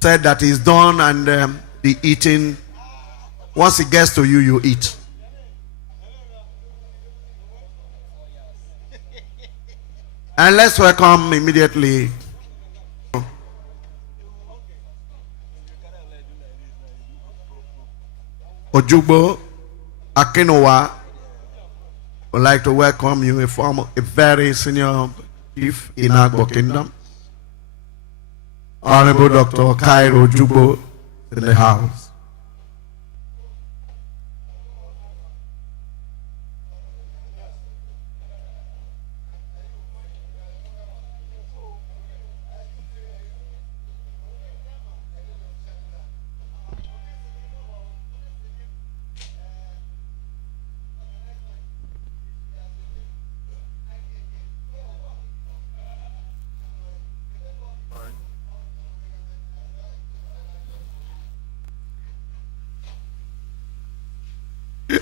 said that it's done and the eating, once it gets to you, you eat. And let's welcome immediately Ojugbo Akinowa. Would like to welcome you, a very senior chief in Agbor Kingdom. Honorable Dr. Cairo Ojugbo in the house.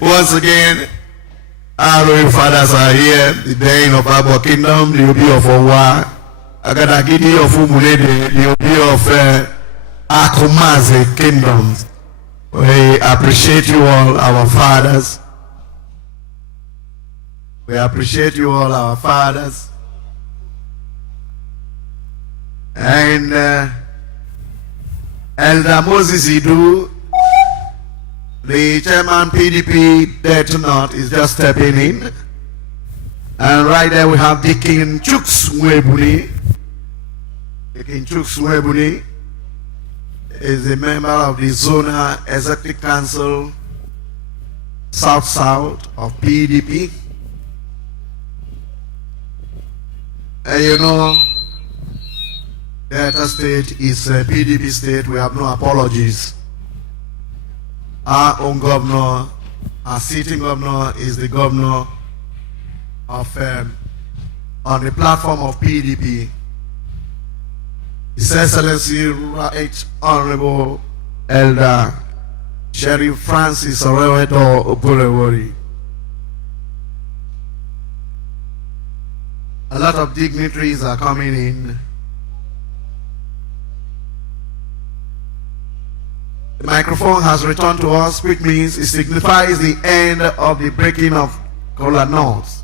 Once again, our royal fathers are here, the Dean of Agbor Kingdom, the Obi of Owa, Agadagidi of Umulede, the Obi of Akumaze Kingdoms. We appreciate you all, our fathers. We appreciate you all, our fathers. And Elder Moses Idu, the chairman PDP there tonight, is just stepping in. And right there we have Deacon Chuks Nwebuni. Deacon Chuks Nwebuni is a member of the Zonal Executive Council South of PDP. And you know, Delta State is a PDP state. We have no apologies. Our own governor, our sitting governor, is the governor of on the platform of PDP. His Excellency Right Honorable Elder Sheriff Francis Oreweto Opulewori. A lot of dignitaries are coming in. The microphone has returned to us, which means it signifies the end of the breaking of kola nuts.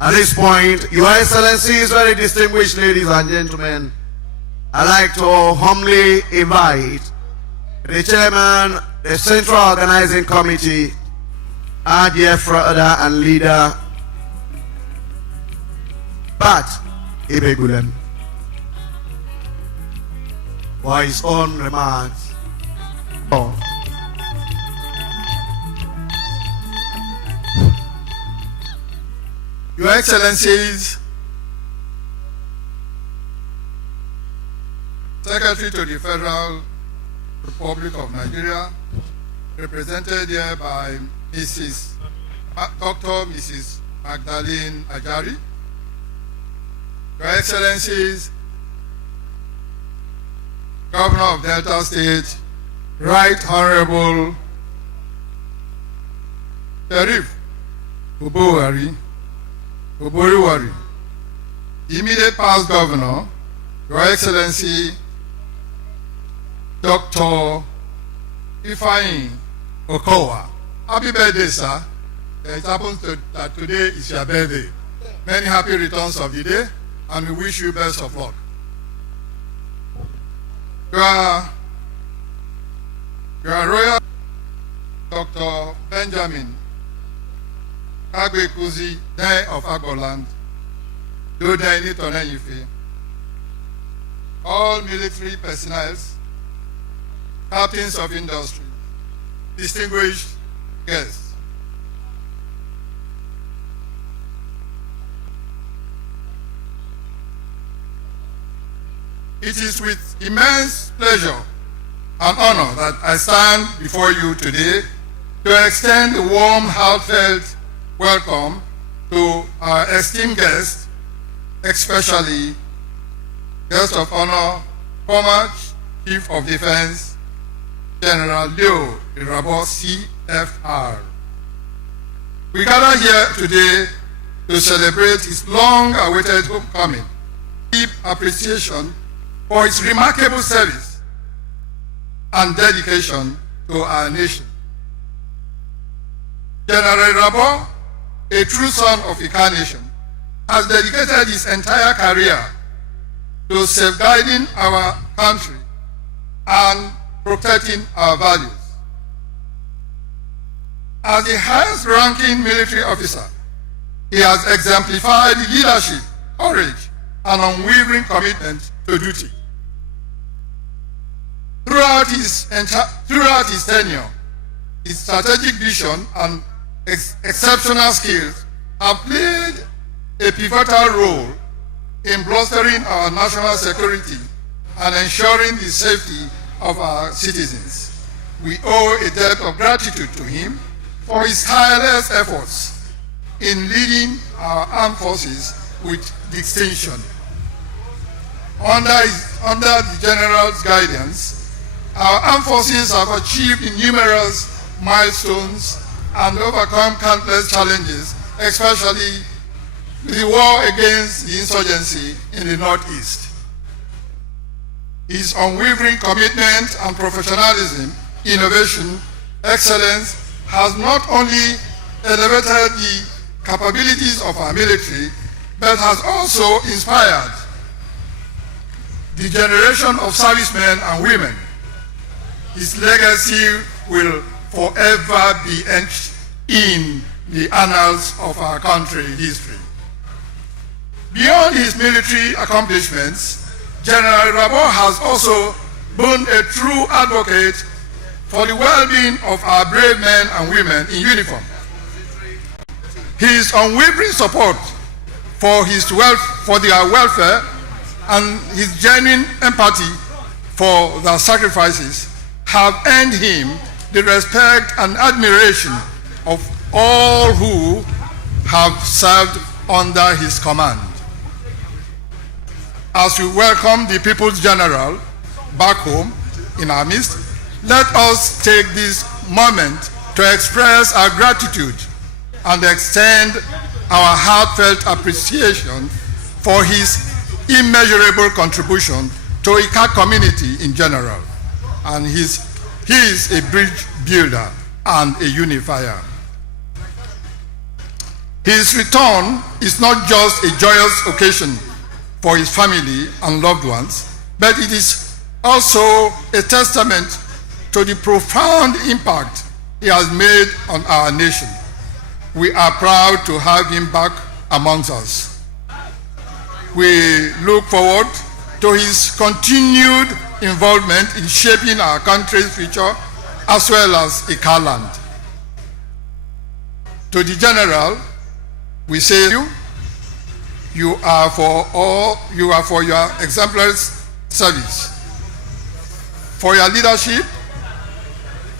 At this point, Your Excellencies, very distinguished ladies and gentlemen, I'd like to humbly invite the chairman, the Central Organizing Committee, our dear brother and leader, Pat Ibegulen, for his own remarks. Your Excellencies, Secretary to the Federal Republic of Nigeria, represented here by Dr. Mrs. Magdalene Ajari, Your Excellencies, Governor of Delta State, Right Honorable Sheriff Uboriwari, immediate past Governor, Your Excellency, Dr. Ifeanyi Okowa. Happy birthday, sir. It happens that today is your birthday. Many happy returns of the day, and we wish you best of luck. Your Royal Dr. Benjamin Kagbekuzi, Day of Agboland, Dodeni Toneyife, all military personnel, captains of industry, distinguished guests. It is with immense pleasure and honor that I stand before you today to extend a warm, heartfelt welcome to our esteemed guests, especially guest of honor, former Chief of Defense, General Leo Erabor, CFR. We gather here today to celebrate his long-awaited homecoming. Deep appreciation for his remarkable service and dedication to our nation. General Erabor, a true son of Ika Nation, has dedicated his entire career to safeguarding our country and protecting our values. As the highest-ranking military officer, he has exemplified leadership, courage, and unwavering commitment to duty. Throughout his tenure, his strategic vision and exceptional skills have played a pivotal role in bolstering our national security and ensuring the safety of our citizens. We owe a debt of gratitude to him for his tireless efforts in leading our armed forces with distinction. Under the General's guidance, our armed forces have achieved numerous milestones and overcome countless challenges, especially the war against the insurgency in the Northeast. His unwavering commitment and professionalism, innovation, excellence has not only elevated the capabilities of our military, but has also inspired the generation of servicemen and women. His legacy will forever be etched in the annals of our country history. Beyond his military accomplishments, General Erabor has also been a true advocate for the well-being of our brave men and women in uniform. His unwavering support for their welfare and his genuine empathy for their sacrifices have earned him the respect and admiration of all who have served under his command. As we welcome the People's General back home in our midst, let us take this moment to express our gratitude and extend our heartfelt appreciation for his immeasurable contribution to the Ika community in general. And he is a bridge builder and a unifier. His return is not just a joyous occasion for his family and loved ones, but it is also a testament to the profound impact he has made on our nation. We are proud to have him back amongst us. We look forward to his continued involvement in shaping our country's future as well as Ika land. To the General, we say you are for your exemplary service, for your leadership,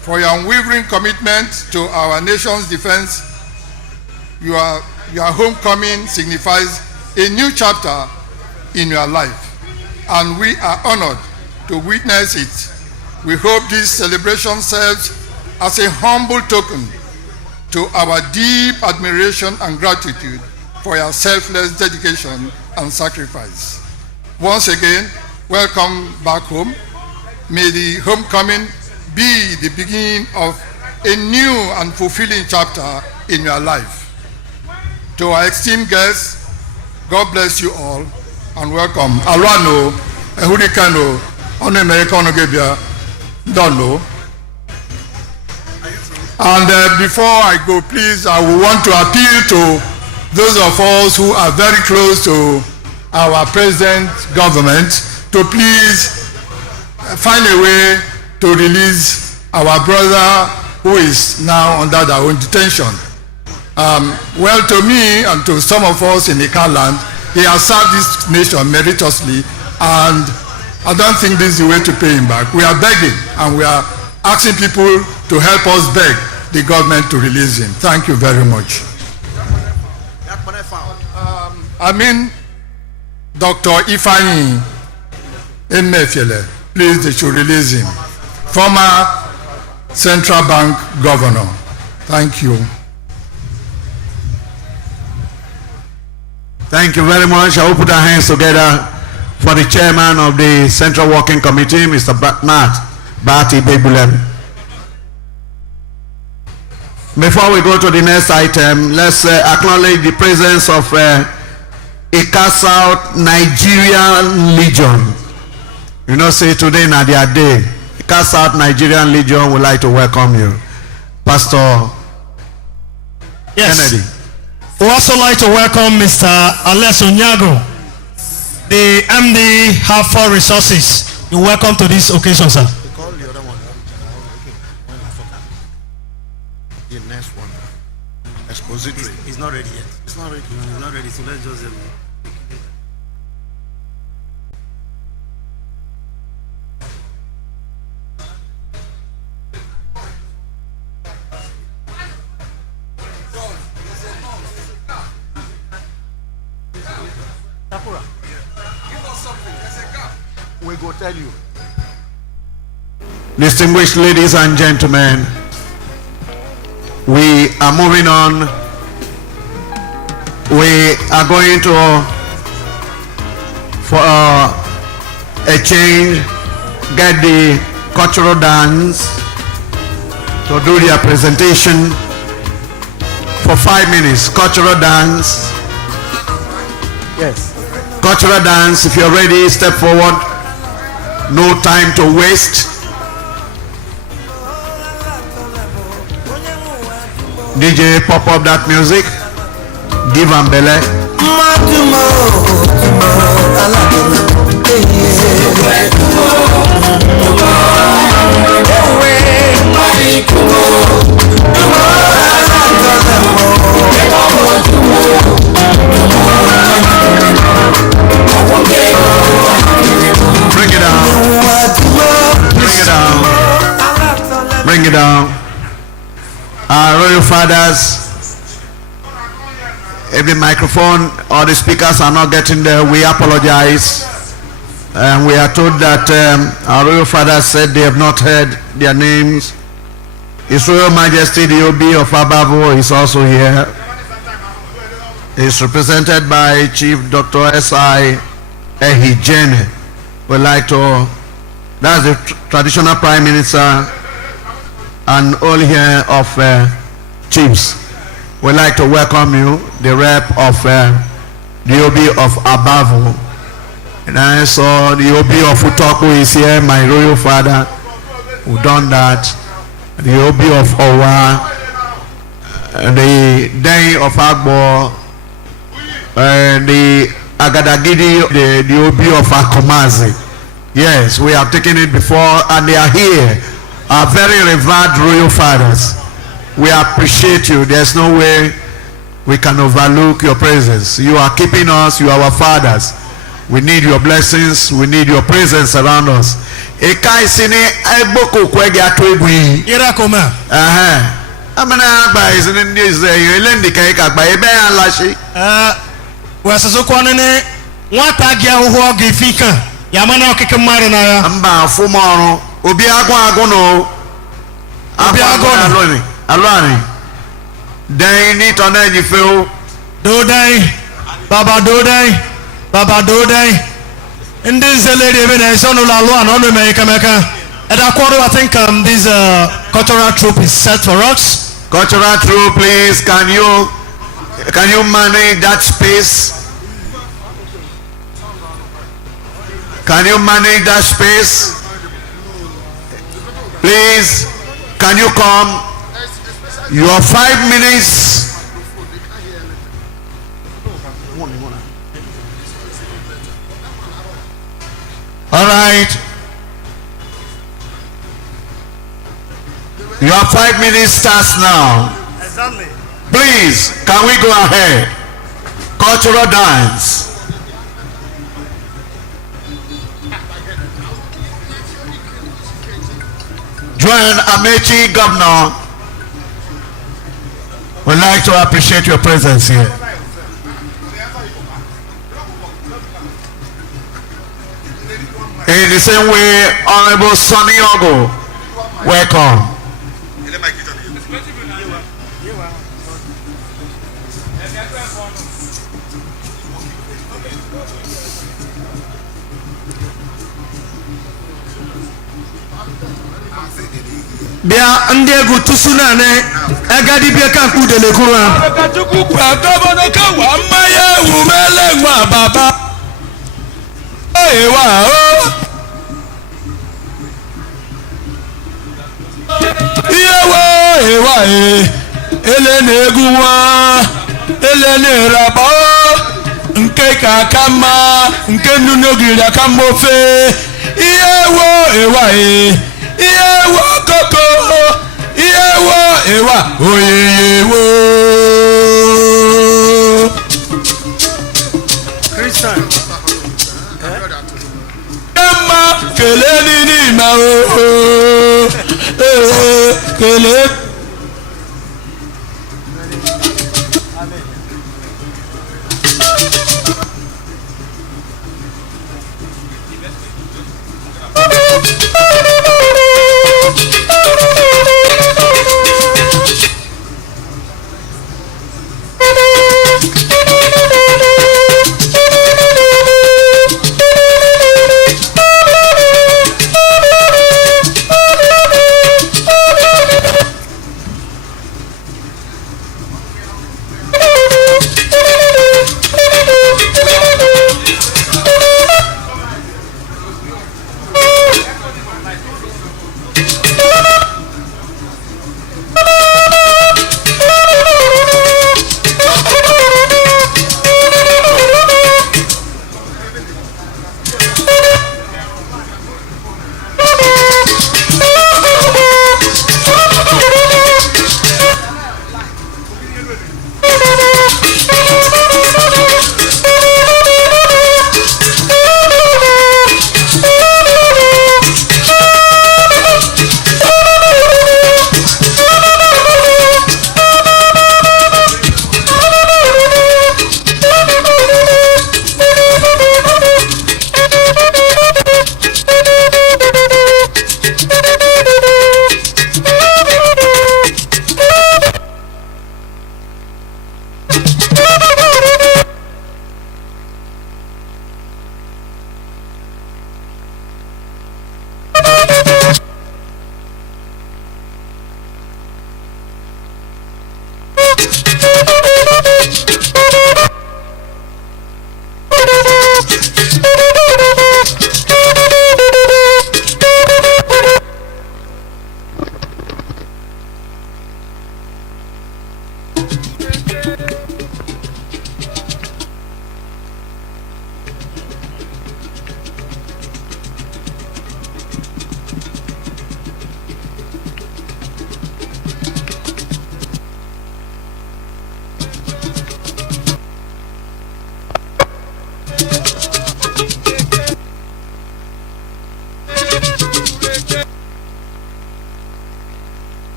for your unwavering commitment to our nation's defense. Your homecoming signifies a new chapter in your life, and we are honored to witness it. We hope this celebration serves as a humble token to our deep admiration and gratitude for your selfless dedication and sacrifice. Once again, welcome back home. May the homecoming be the beginning of a new and fulfilling chapter in your life. To our esteemed guests, God bless you all and welcome. Alwano, Ehurikano, Onemerikano Gebia, Dono. And before I go, please, I will want to appeal to those of us who are very close to our present government to please find a way to release our brother who is now under their own detention. Well, to me and to some of us in Ika land, he has served this nation meritoriously, and I don't think this is the way to pay him back. We are begging and we are asking people to help us beg the government to release him. Thank you very much. Dr. Ifeanyi Emefiele, please, they should release him. Former Central Bank Governor. Thank you. Thank you very much. I will put our hands together for the chairman of the Central Working Committee, Mr. Matt Bati Bebulem. Before we go to the next item, let's acknowledge the presence of Ika South Nigerian Legion. You know, say today na their day. Ika South Nigerian Legion would like to welcome you. Pastor Kennedy. We also like to welcome Mr. Alex Onyago, the MD Hartford Resources. You're welcome to this occasion, sir. Call the other one. The next one. Expository. It's not ready yet. It's not ready. No, it's not ready. So let's just. We go tell you. Distinguished ladies and gentlemen, we are moving on. We are going to, for a change, get the cultural dance to do their presentation for 5 minutes. Cultural dance. Yes. Cultural dance. If you're ready, step forward. No time to waste. DJ, pop up that music. Give them belly. Bring it down. Bring it down. Bring it down. Our royal fathers, if the microphone or the speakers are not getting there, we apologize. And we are told that our royal fathers said they have not heard their names. His Royal Majesty the Obi of Abavo is also here. He is represented by Chief Dr. S.I. Ehijene. We'd like to, that's the traditional Prime Minister and all here of chiefs. We'd like to welcome you, the rep of the Obi of Abavo. And I saw the Obi of Utoku is here, my royal father, who done that. The Obi of Owa, the Day of Agbor, the Agadagidi, the Obi of Akomazi. Yes, we have taken it before and they are here. Our very revered royal fathers. We appreciate you. There's no way we can overlook your presence. You are keeping us. You are our fathers. We need your blessings. We need your presence around us. Eka isini eboko kwege atwegwi. Ira koma. Amana agba isini ndi ize elendi ka eka agba ebe alashi. Wesaso kwanene nwata gi ahuhu oge fika. Yamana okike mmare na ya. Mba afumoru. Obi agwa no. Obi agwa no. Alwani. Den ni tona ejife o. Dodai. Baba Dodai. Baba Dodai. In this lady, I think this cultural troupe is set for us. Cultural troupe, please, can you manage that space? Can you manage that space? Please, can you come? Your 5 minutes. All right. Your 5 minutes starts now. Exactly. Please, can we go ahead? Cultural dance. Join Amechi, Governor. We'd like to appreciate your presence here. In the same way, Honorable Sonny Ogo, welcome. bia ndị egwu tụsụ naanị agadi bịa ka mkpu dele kwuru ha Chukwu kwa gọvanọ ka wa mmanya ewu mele nwa baba ewa o iyewo ewa ele na-egwu nwa ele na-eraba nke ka aka mma nke nnu n'ogiri aka mma ofe iyewo ewa iyewo koko iyewo ewa oyeyewo Christian. mma kelee n'ime ma o kelee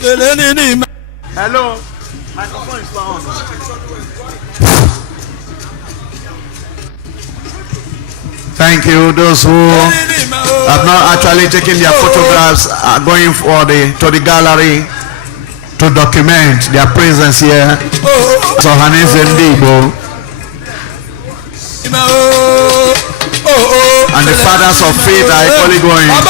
Hello. Microphone is on. Thank you. Those who have not actually taken their photographs are going to the gallery to document their presence here. So Hanis Ndibo and the fathers of faith are equally going. All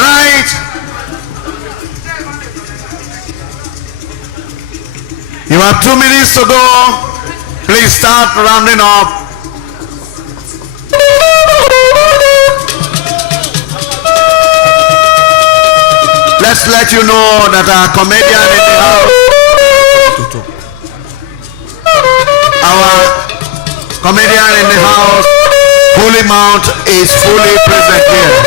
right. You have 2 minutes to go. Please start rounding up. Let's let you know that our comedian in the house, our comedian in the house, Holy Mount, is fully present here.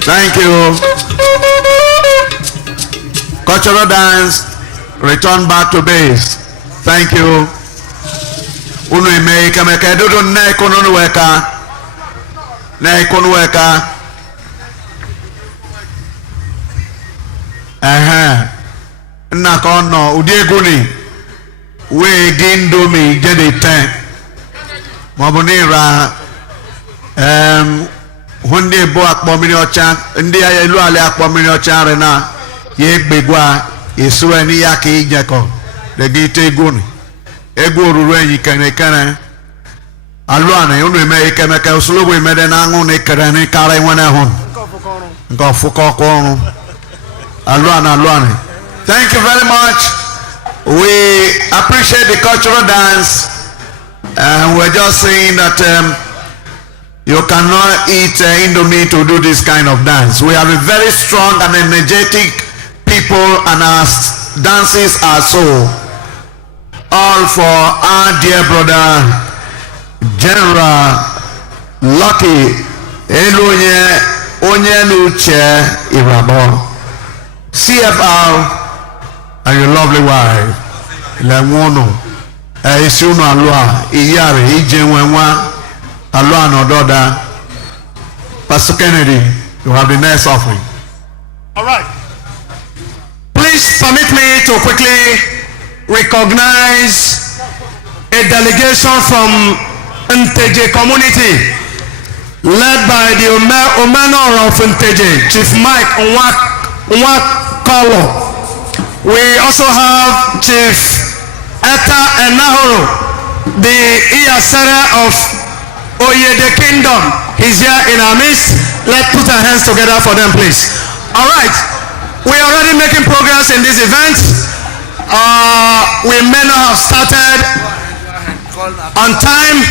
Thank you. Cultural dance, return back to base. Thank you. Unu ime kameka dodo na ekono weka. Nna kono udi eguni. We gindomi jede 10. Mabonira hunde bo akpomini ocha ndi ayelu ale akpomini ocha rena ye gbegwa esuwe ni yake ijeko de gite eguni egu oruru enyi kene aluane unu eme ikemeke usulubu imede na angu ni kere ni kare nwene hun nko fuko korun aluane. Thank you very much. We appreciate the cultural dance, and we're just saying that you cannot eat Indomie to do this kind of dance. We have a very strong and energetic people, and our dances are so. All for our dear brother, General Lucky Onyeluche Erabor, CFR, and your lovely wife, Lemono, Isunu Alua, Iyari, Ijenwenwa, Alua Nododa. Pastor Kennedy, you have the next offering. All right. Please permit me to quickly recognize a delegation from Nteje community led by the Omenor of Nteje, Chief Mike Nwakolo. We also have Chief Eta Enahoro, the Iyasere of Oyede Kingdom. He's here in our midst. Let's put our hands together for them, please. All right. We are already making progress in this event. We may not have started on time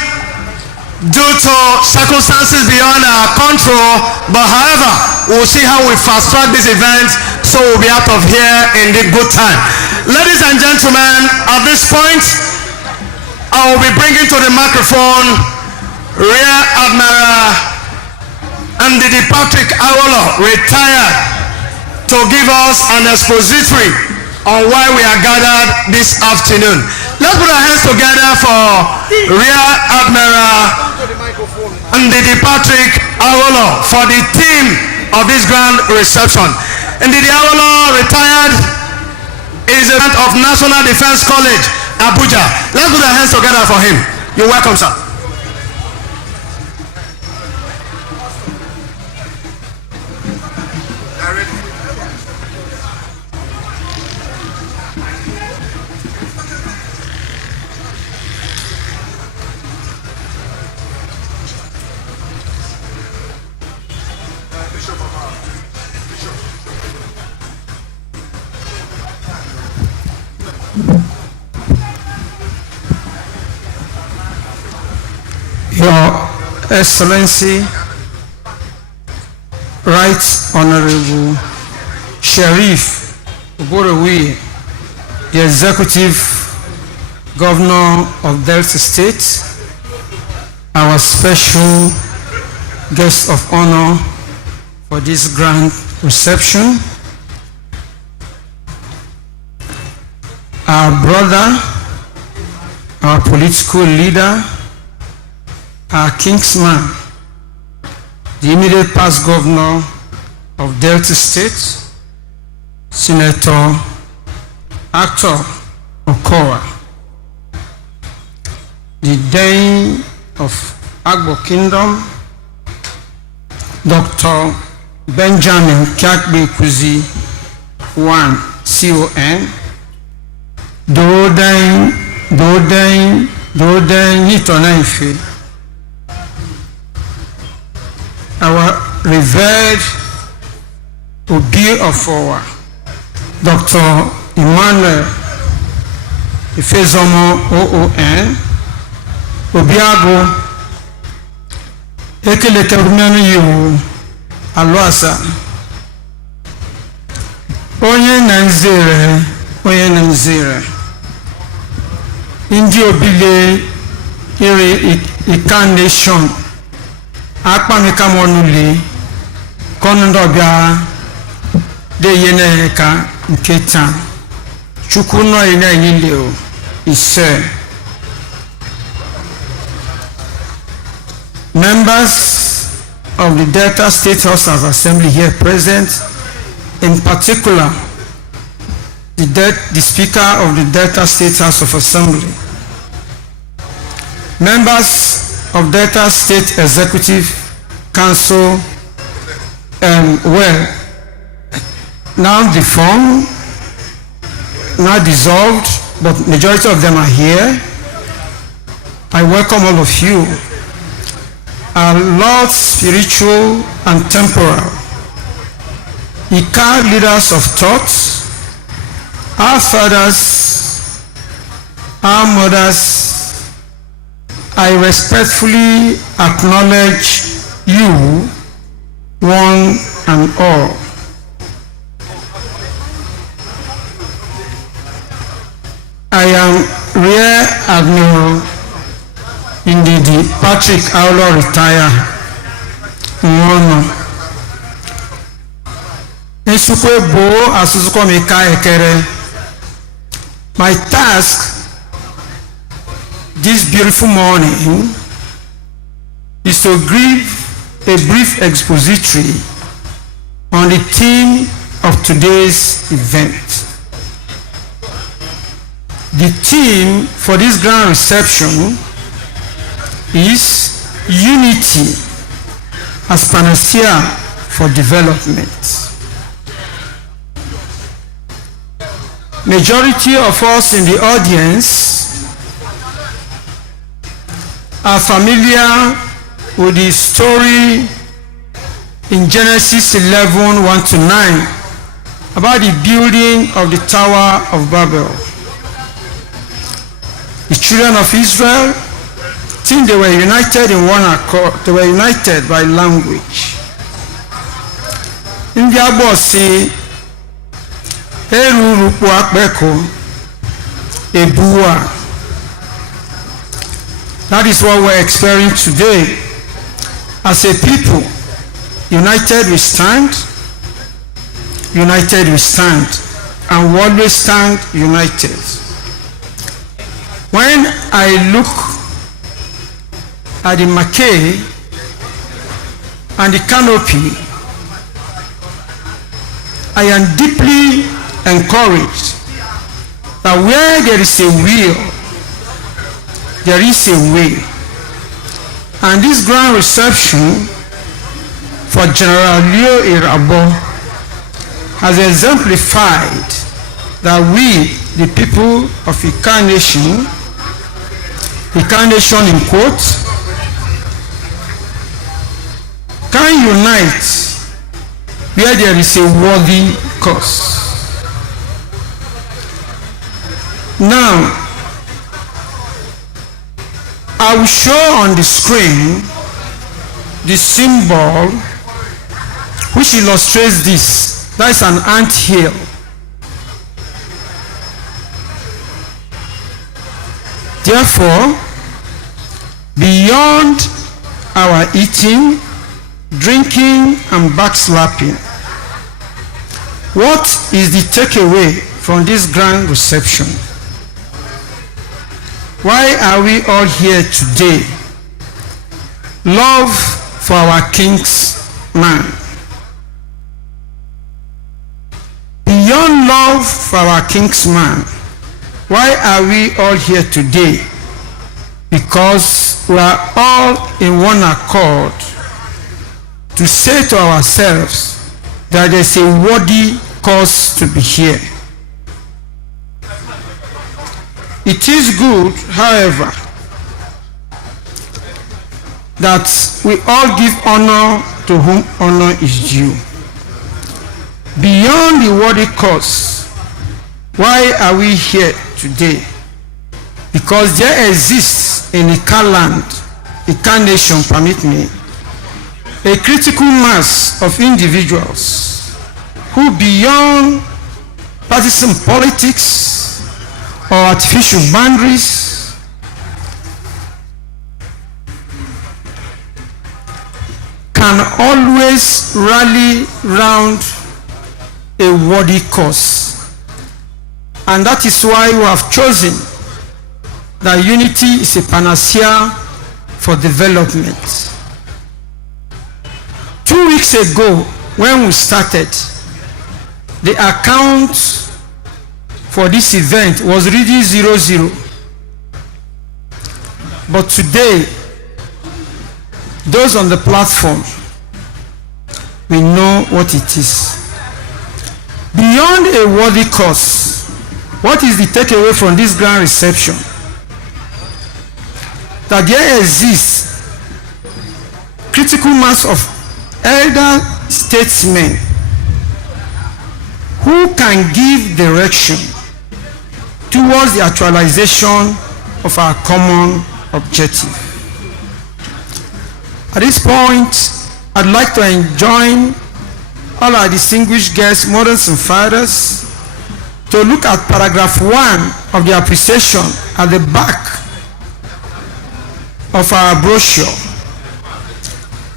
due to circumstances beyond our control, but however, we'll see how we fast track this event so we'll be out of here in the good time. Ladies and gentlemen, at this point, I will be bringing to the microphone Rear Admiral Ndidi Patrick Awolo, retired, to give us an expository on why we are gathered this afternoon. Let's put our hands together for Rear Admiral Ndidi Patrick Awolo for the theme of this grand reception. Ndidi Awolo, retired, is a member of National Defense College, Abuja. Let's put our hands together for him. You're welcome, sir. Your Excellency, Right Honorable Sheriff Oborewi, the Executive Governor of Delta State, our special guest of honor for this grand reception, our brother, our political leader, our kingsman, the immediate past governor of Delta State, Senator Actor Okowa, the Dean of Agbor Kingdom, Dr. Benjamin Kiakbe Kuzi, 1 CON, Doden Nitonaife, our revered Obi of our Dr. Emmanuel Ifezomo OON, Obiago, Ekele Kebumenu Yiwu, Aloasa, Onye Nanzire, Indi Obile, Ire Ikanation, Akpamikamonule, Konondobia, De Yeneka, Nketa, Chukuno Ina Yileo, Ise. Members of the Delta State House of Assembly here present, in particular, the Speaker of the Delta State House of Assembly, members of Delta State Executive Council, now deformed, now dissolved, but majority of them are here. I welcome all of you. Our Lord spiritual and temporal, Ika leaders of thought, our fathers, our mothers, I respectfully acknowledge you, one and all. I am Rear Admiral Indeed Patrick Aulo retire Nwono Esukwe Bo Asusuko Mika Ekere. My task this beautiful morning is to give a brief expository on the theme of today's event. The theme for this grand reception is unity as panacea for development. Majority of us in the audience are familiar with the story in Genesis 11, 1-9 about the building of the Tower of Babel. The children of Israel think they were united in one accord. They were united by language. In the Agbor say, Erabor Akbeko, Ebua. That is what we're experiencing today. As a people, united we stand, and we always stand united. When I look at the maquet and the canopy, I am deeply encouraged that where there is a will, there is a way. And this grand reception for General Leo Erabor has exemplified that we, the people of Ika Nation in quotes, can unite where there is a worthy cause. Now, I will show on the screen the symbol which illustrates this. That is an ant hill. Therefore, beyond our eating, drinking, and backslapping, what is the takeaway from this grand reception? Why are we all here today? Love for our king's man. Beyond love for our king's man, why are we all here today? Because we are all in one accord to say to ourselves that there's a worthy cause to be here. It is good, however, that we all give honor to whom honor is due. Beyond the worthy cause, why are we here today? Because there exists in Ika land, Ika nation, permit me, a critical mass of individuals who, beyond partisan politics or artificial boundaries, can always rally round a worthy cause. And that is why we have chosen that unity is a panacea for development. 2 weeks ago, when we started, the account for this event was really 0-0. But today, those on the platform, we know what it is. Beyond a worthy cause, what is the takeaway from this grand reception? That there exists critical mass of elder statesmen who can give direction towards the actualization of our common objective. At this point, I'd like to enjoin all our distinguished guests, mothers and fathers, to look at paragraph 1 of the appreciation at the back of our brochure.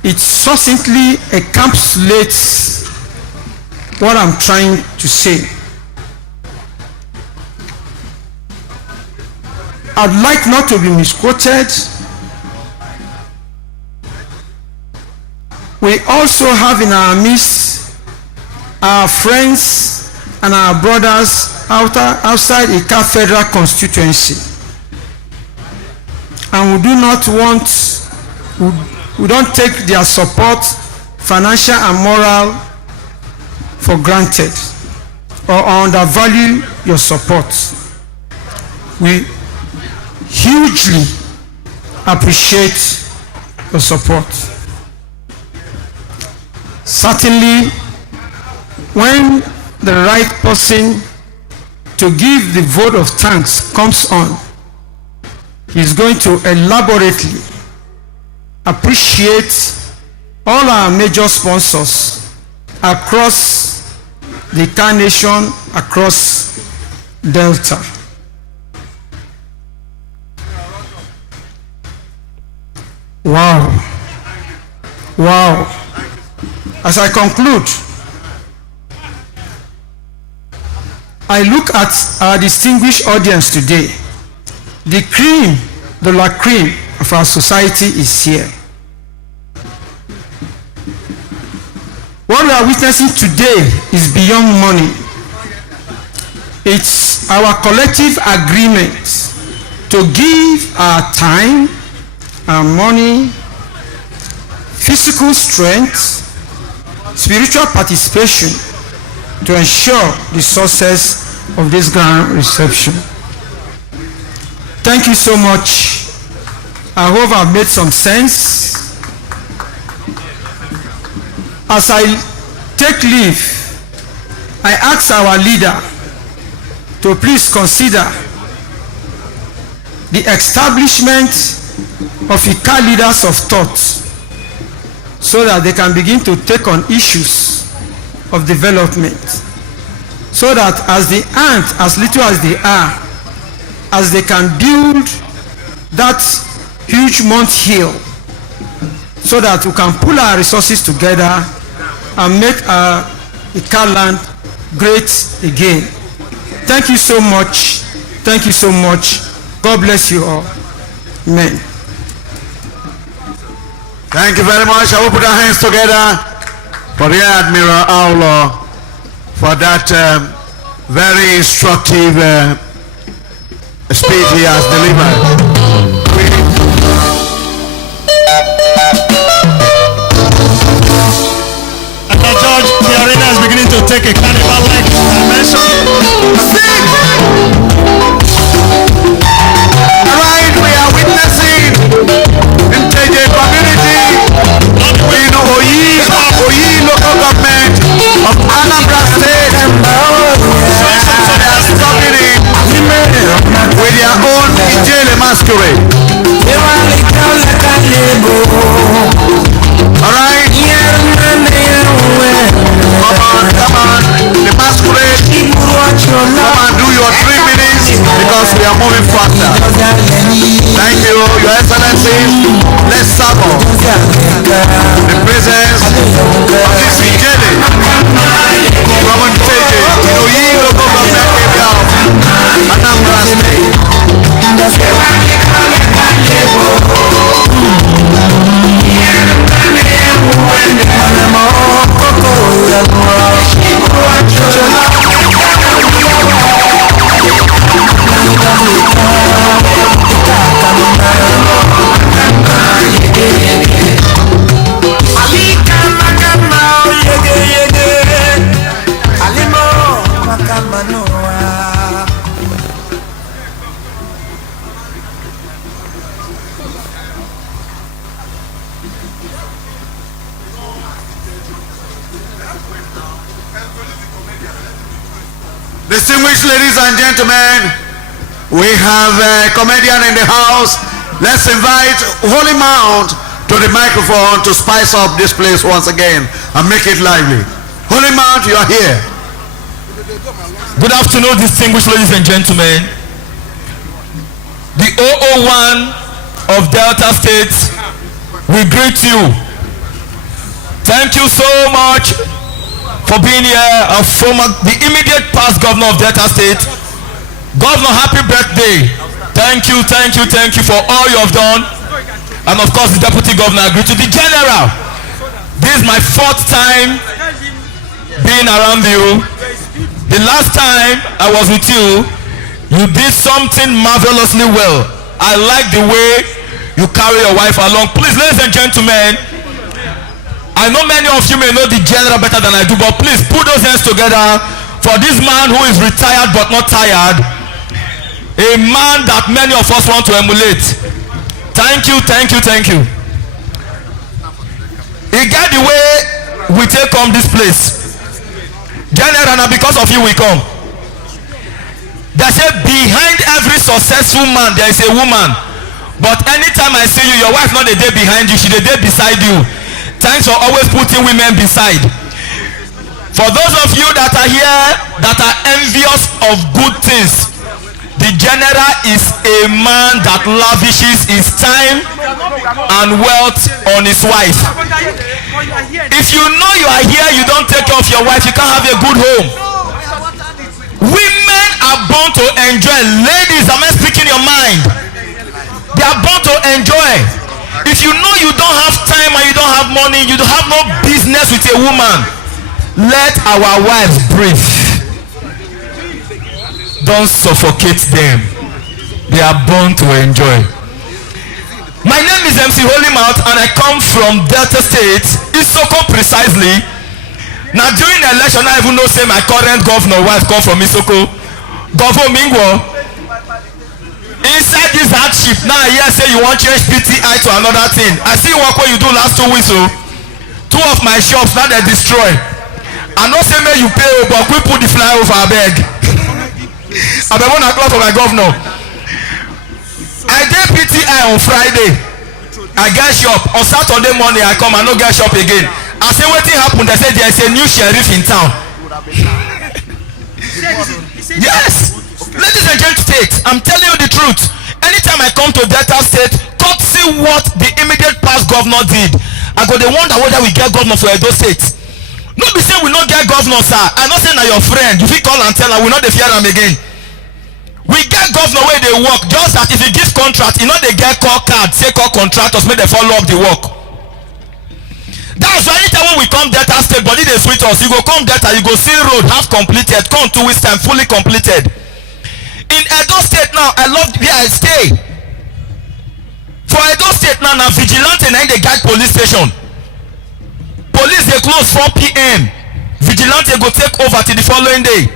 It succinctly encapsulates what I'm trying to say. I'd like not to be misquoted. We also have in our midst our friends and our brothers outside Ika Federal Constituency. And we do not want, we don't take their support, financial and moral, for granted or undervalue your support. We hugely appreciate your support. Certainly, when the right person to give the vote of thanks comes on, he's going to elaborately appreciate all our major sponsors across the Ika nation, across Delta. Wow. Wow. As I conclude, I look at our distinguished audience today. The cream de la cream of our society is here. What we are witnessing today is beyond money. It's our collective agreement to give our time, our money, physical strength, spiritual participation to ensure the success of this grand reception. Thank you so much. I hope I've made some sense. As I take leave, I ask our leader to please consider the establishment of Ika leaders of thought so that they can begin to take on issues of development, so that as the ant, as little as they are, as they can build that huge mount hill, so that we can pull our resources together and make our Ika land great again. Thank you so much. Thank you so much. God bless you all. Amen. Thank you very much. I will put our hands together for the Admiral Aulo for that very instructive speech he has delivered. George, the arena is beginning to take a carnival-like dimension. Alright, we are witnessing in TJ community in Oyi local government of Anambra State. They are stopping in with their own Ijele masquerade. Alright? Come on, the masquerade. Come and do your 3 minutes because we are moving faster. Thank you, Your Excellency. Let's sample the presence of this Ijele from Nteje in Oyi local government area of Anambra State. Distinguished ladies and gentlemen, we have a comedian in the house. Let's invite Holy Mount to the microphone to spice up this place once again and make it lively. Holy Mount, you are here. Good afternoon, distinguished ladies and gentlemen. The 001 of Delta State, we greet you. Thank you so much for being here. The immediate past governor of Delta State. Governor, happy birthday. Thank you for all you have done. And of course, the deputy governor agreed to the general. This is my 4th time being around you. The last time I was with you, you did something marvelously well. I like the way you carry your wife along. Please, ladies and gentlemen, I know many of you may know the general better than I do, but please put those hands together for this man who is retired but not tired. A man that many of us want to emulate. Thank you. He got the way we take on this place. General, now because of you we come. They say behind every successful man there is a woman. But anytime I see you, your wife not a day behind you, she a day beside you. Thanks for always putting women beside. For those of you that are here that are envious of good things, the general is a man that lavishes his time and wealth on his wife. If you know you are here, you don't take care of your wife, you can't have a good home. Women are born to enjoy. Ladies, am I speaking your mind? They are born to enjoy. If you know you don't have time and you don't have money, you don't have no business with a woman, let our wives breathe. Don't suffocate them. They are born to enjoy. My name is MC Holy Mouth and I come from Delta State, Isoko precisely. Now during the election, I even know say my current governor wife come from Isoko. Governor Mingwo. Inside this hardship, now I hear say you want to change PTI to another thing. I see what you do last 2 weeks. So 2 of my shops now they destroy. I know say may you pay, but we put the flyover abeg. I been 1 o'clock for my governor. I did PTI on Friday. I get shop. On Saturday morning I come, I no get shop again. I say wetin happen? They say there is a new sheriff in town. Yes, ladies and gentlemen, I'm telling you the truth. Anytime I come to Delta State, come see what the immediate past governor did. I go dey wonder whether we get governor for Edo State. No be say we no get governor, sir. I no say na your friend. You fit call and tell am we no dey fear am again. We get governor wey dey work, just that if he give contract, he no dey get call card say call contractors make dem follow up the work. That's why anytime when we come Delta State, body dey sweet us. You go come Delta, you go see road half completed, come 2 weeks time fully completed. In Edo State now, I love where I stay. For Edo State now, na vigilante na dey guide police station. Police dey close 4 p.m. Vigilante go take over till the following day.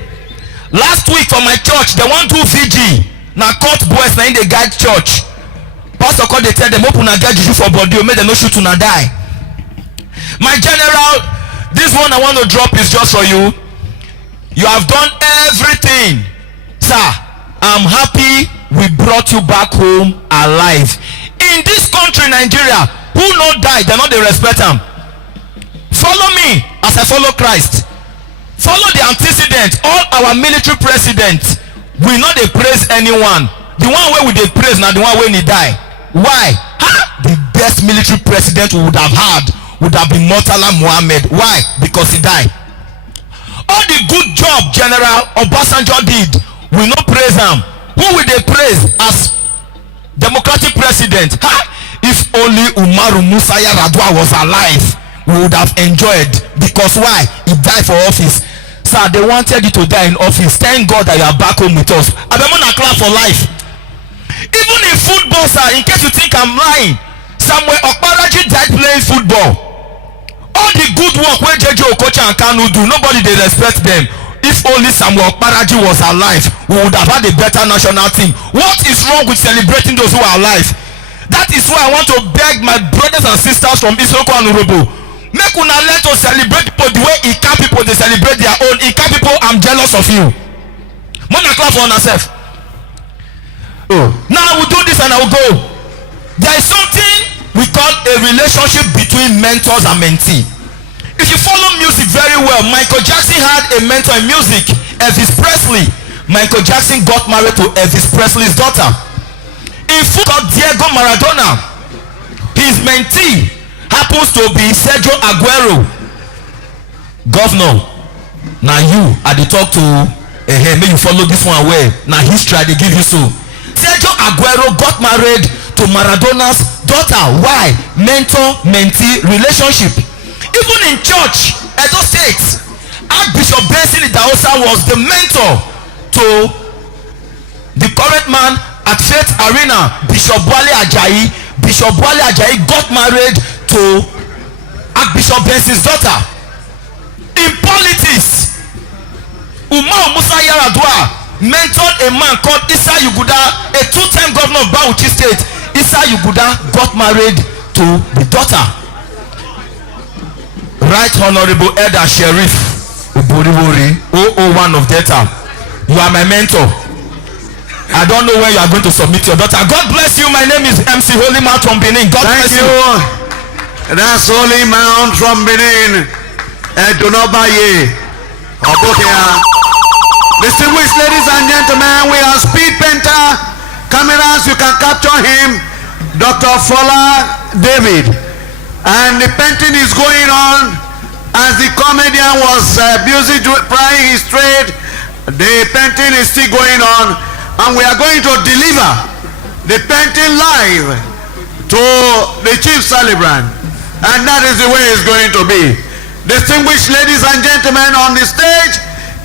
Last week for my church, they wan do VG. Na court boys na dey guide church. Pastor come dey tell them open una get juju for body o, make dem no shoot una die. My general, this one I want to drop is just for you. You have done everything, sir. I'm happy we brought you back home alive. In this country, Nigeria, who no die, they no dey respect am. Follow me as I follow Christ. Follow the antecedent. All our military presidents, we no dey praise anyone. The one wey we dey praise na the one wey he die. Why? The best military president we would have had would have been Murtala Muhammad. Why? Because he died. All the good job General Obasanjo did, we no praise am. Who will they praise as democratic president? If only Umaru Musa Yar'Adua was alive, we would have enjoyed. Because why? He died for office. Sir, they wanted you to die in office. Thank God that you are back home with us. Abemona clap for life. Even in football, sir, in case you think I'm lying, Samuel Okparaji died playing football. All the good work wey JJ Okocha and Kanu do, nobody dey respect them. If only Samuel Okparaji was alive, we would have had a better national team. What is wrong with celebrating those who are alive? That is why I want to beg my brothers and sisters from Isoko and Urobo, make una let us celebrate people the way Ika people dey celebrate their own. Ika people, I'm jealous of you. Mona clap for yourself. Now I will do this and I will go. There is something we call a relationship between mentors and mentee. If you follow music very well, Michael Jackson had a mentor in music, Elvis Presley. Michael Jackson got married to Elvis Presley's daughter. In football, Diego Maradona, his mentee happens to be Sergio Aguero. Governor, now you are the talk to may you follow this one well. Now history they give you so. Sergio Aguero got married to Maradona's daughter. Why? Mentor-mentee relationship. Even in church, Edo State, Archbishop Benson Idahosa was the mentor to the current man at Faith Arena, Bishop Wale Ajayi. Bishop Wale Ajayi got married to Archbishop Benson's daughter. In politics, Umar Musa Yar'Adua mentored a man called Issa Yuguda, a two-time governor of Bauchi State. Issa Yuguda got married to the daughter. Right Honorable Elder Sheriff Uboriwori, 001 of Delta. You are my mentor. I don't know when you are going to submit your daughter. God bless you. My name is MC Holy Mount from Benin. God bless you. That's Holy Mount from Benin. Edonobaye. Obokia. Distinguished ladies and gentlemen, we are Speed Painter. Cameras, you can capture him. Dr. Fola David. And the painting is going on as the comedian was busy plying his trade. The painting is still going on, and we are going to deliver the painting live to the chief celebrant, and that is the way it's going to be. Distinguished ladies and gentlemen on the stage,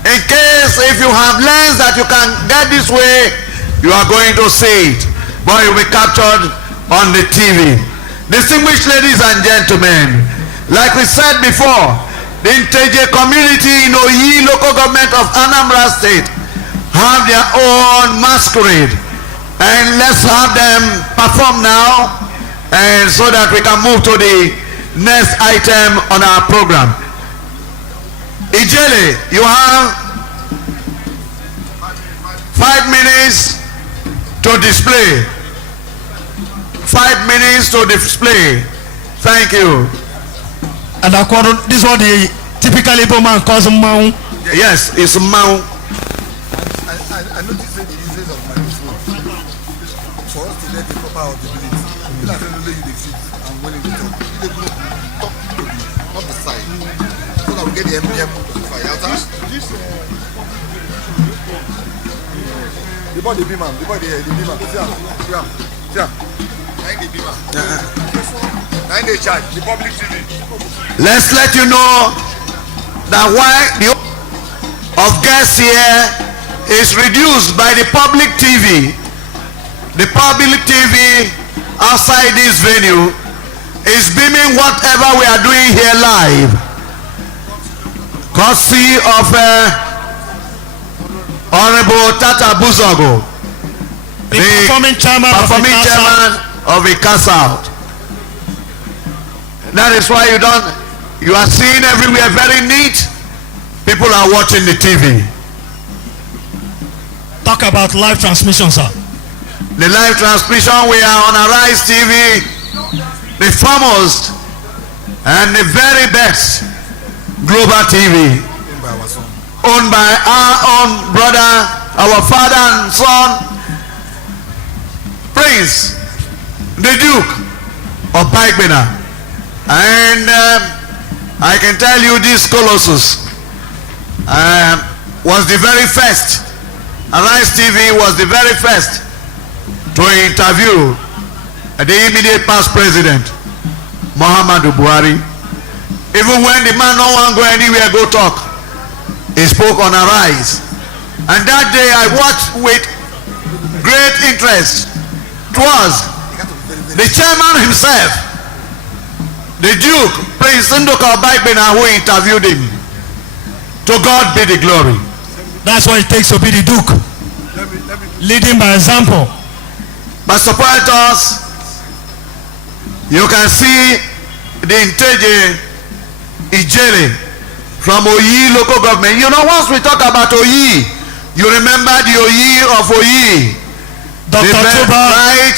in case if you have lens that you can get this way, you are going to see it, but it will be captured on the TV. Distinguished ladies and gentlemen, like we said before, the Inteje community in Oyi local government of Anambra State have their own masquerade, and let's have them perform now, and so that we can move to the next item on our program. Ijele, you have 5 minutes to display. 5 5 minutes to display. Thank you. And according this is what the typical Igbo man calls mount. Yes, it's Mount. I noticed the usage of microphone for us to get the proper audibility. You know, only you sit and when you talk, you talk to the not the side, so that we get the MPM qualifier. The body beamer, the body the beamer. Yeah. 9 beamer. 9 charge. The public TV. Let's let you know that why the of guests here is reduced by the public TV. The public TV outside this venue is beaming whatever we are doing here live. Courtesy of Honorable Tata Buzogo, The performing chairman of the South. That is why you are seeing everywhere very neat. People are watching the TV. Talk about live transmission, sir. The live transmission, we are on Arise TV, the foremost and the very best global TV, owned by our own brother, our father and son, Prince, the Duke of Bikebina. And I can tell you this Colossus was the very first, Arise TV was the very first to interview the immediate past president, Muhammadu Buhari. Even when the man no one go anywhere, go talk, he spoke on Arise. And that day I watched with great interest. It was the chairman himself, the Duke, Prince Ndoka Bikebina, who interviewed him. To God be the glory. That's what it takes to be the Duke. Leading by example. But support us. You can see the Inteje Ijele from Oyi local government. You know, once we talk about Oyi, you remember the Oyi of Oyi. Dr. Tuba, right,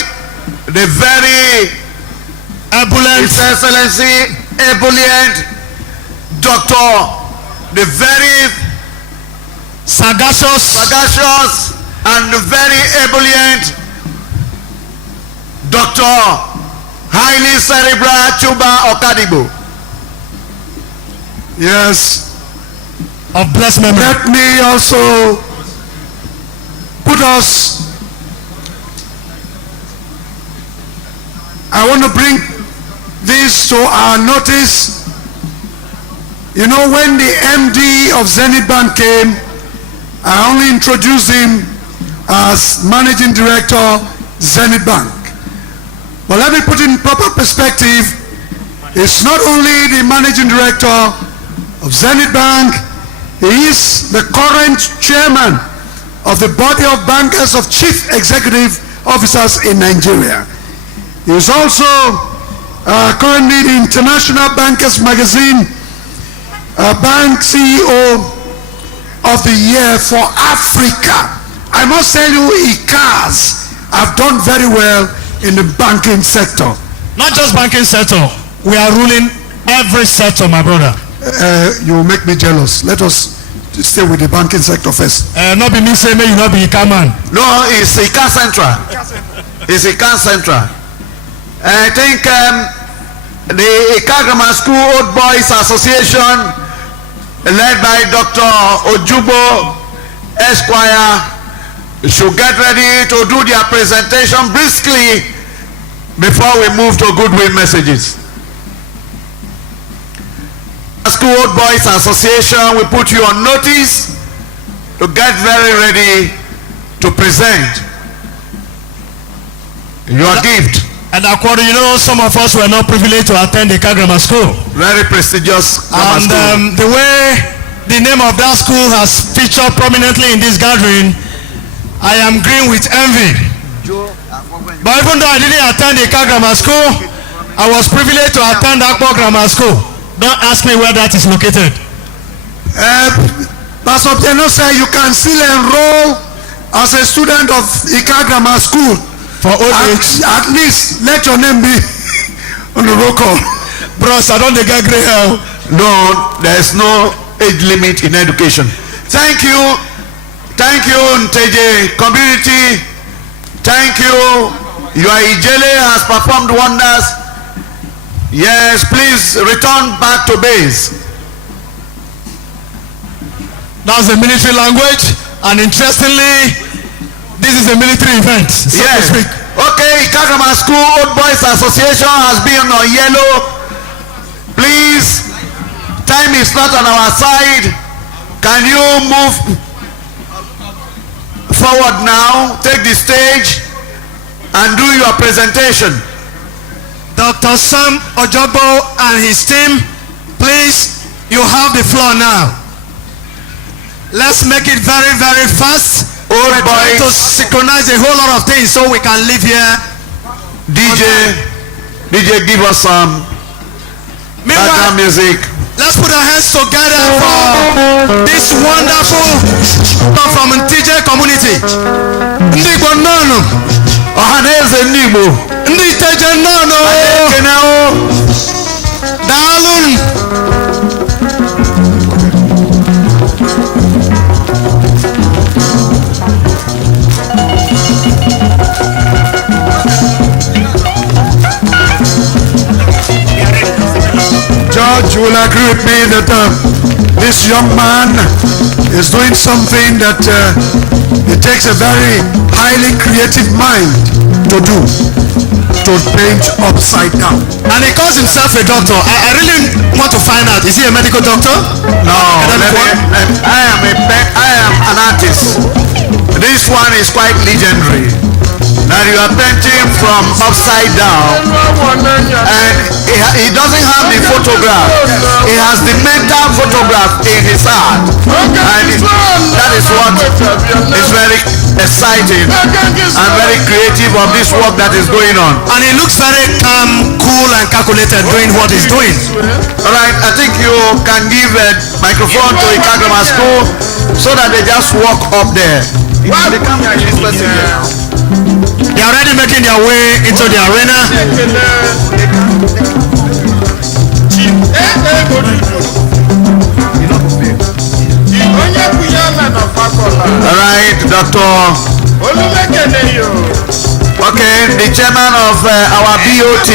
the very ebullient, His Excellency, ebullient Dr. The very sagacious, and the very ebullient Dr. Highly Cerebral Chuba Okadibo. Yes. of blessed memory. Let me also put us, I want to bring this to our notice. You know, when the MD of Zenith Bank came, I only introduced him as Managing Director, Zenith Bank. But let me put it in proper perspective. It's not only the Managing Director of Zenith Bank, he is the current Chairman of the Body of Bankers of Chief Executive Officers in Nigeria. He is also currently the International Bankers Magazine Bank CEO of the Year for Africa. I must tell you, ICAS have done very well in the banking sector. Not just banking sector, we are ruling every sector, my brother. You will make me jealous. Let us stay with the banking sector first. Not be me say, may you not be ICA man. No, it's ICAS Central. It's ICAS Central. I think the Ikagama School Old Boys Association, led by Dr. Ojubo Esquire, should get ready to do their presentation briskly before we move to goodwill messages. School Old Boys Association, we put you on notice to get very ready to present your gift. And according, you know, some of us were not privileged to attend the Grammar School. Very prestigious grammar And school. the way the name of that school has featured prominently in this gathering, I am green with envy. But even though I didn't attend the Grammar School, I was privileged to attend Agbor Grammar School. Don't ask me where that is located. Pastor Piano said you can still enroll as a student of Ika Grammar School for old age. At least let your name be on the roll call. Bros, I don't get gray hair. No, there's no age limit in education. Thank you, Nteje community. Thank you. Your Ijele has performed wonders. Yes, please return back to base. That's a military language, and interestingly, this is a military event. So Yes. to speak. Okay, Kagama School Old Boys Association has been on yellow. Please, time is not on our side. Can you move forward now? Take the stage and do your presentation. Dr. Sam Ojobo and his team, please, you have the floor now. Let's make it very, very fast. Old We're trying to boys, synchronize a whole lot of things so we can live here. DJ, give us some Meanwhile, background music. let's put our hands together for this wonderful talk from TJ community. Ndị Igbo nnọọ, Ọhaneze ndị Igbo, ndị Iteje nnọọ, ekene o. daalụ. George will agree with me that this young man is doing something that it takes a very highly creative mind to do, to paint upside down. And he calls himself a doctor. I really want to find out, is he a medical doctor? No, I am an artist. This one is quite legendary. Now you are painting from upside down, and he doesn't have the photograph. He has the mental photograph in his heart, and that is what is very exciting and very creative of this work that is going on. And he looks very calm, cool and calculated doing what he's doing. All right, I think you can give a microphone to Ikagama School so that they just walk up there. They come here, this person here. They are already making their way into the arena. All right, Doctor. Okay, the chairman of our BOT,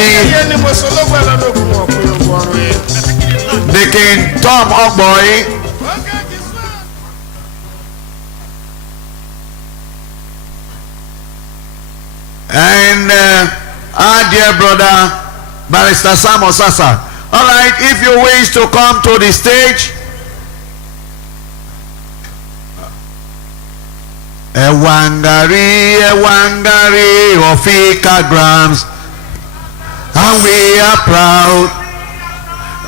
the King Tom Agbor. And our dear brother, Barrister Sam Osasa. All right, if you wish to come to the stage. Ewangari of Ikagrams, and we are proud.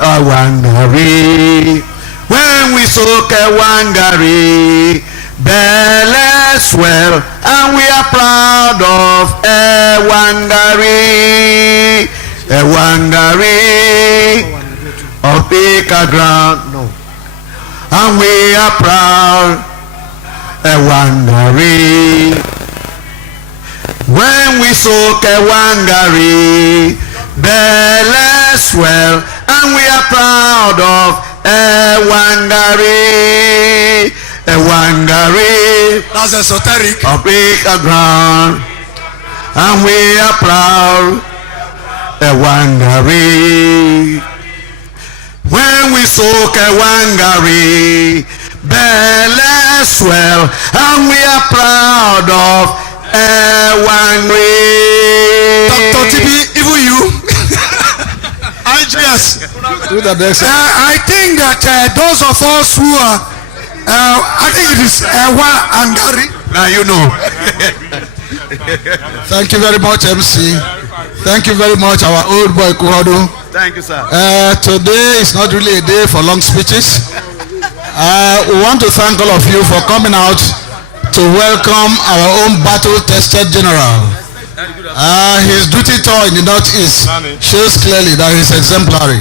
Ewangari, when we soak Ewangari, Bells well, and we are proud of Ewangari of Ikagram. No, and we are proud. Ewangari, when we soak Ewangari, Bells well, and we are proud of Ewangari. Ewangari, That's esoteric. of Ikagram, and we are proud. Ewangari, when we soak Ewangari, Bells well, and we are proud of Ewangari. Dr. TB, even you. IGS. I think that those of us who are, I think it is Ewangari. Now you know. Thank you very much, MC. Thank you very much, our old boy Kuhodo. Thank you, sir. Today is not really a day for long speeches. We want to thank all of you for coming out to welcome our own battle-tested general. His duty tour in the Northeast shows clearly that he's exemplary.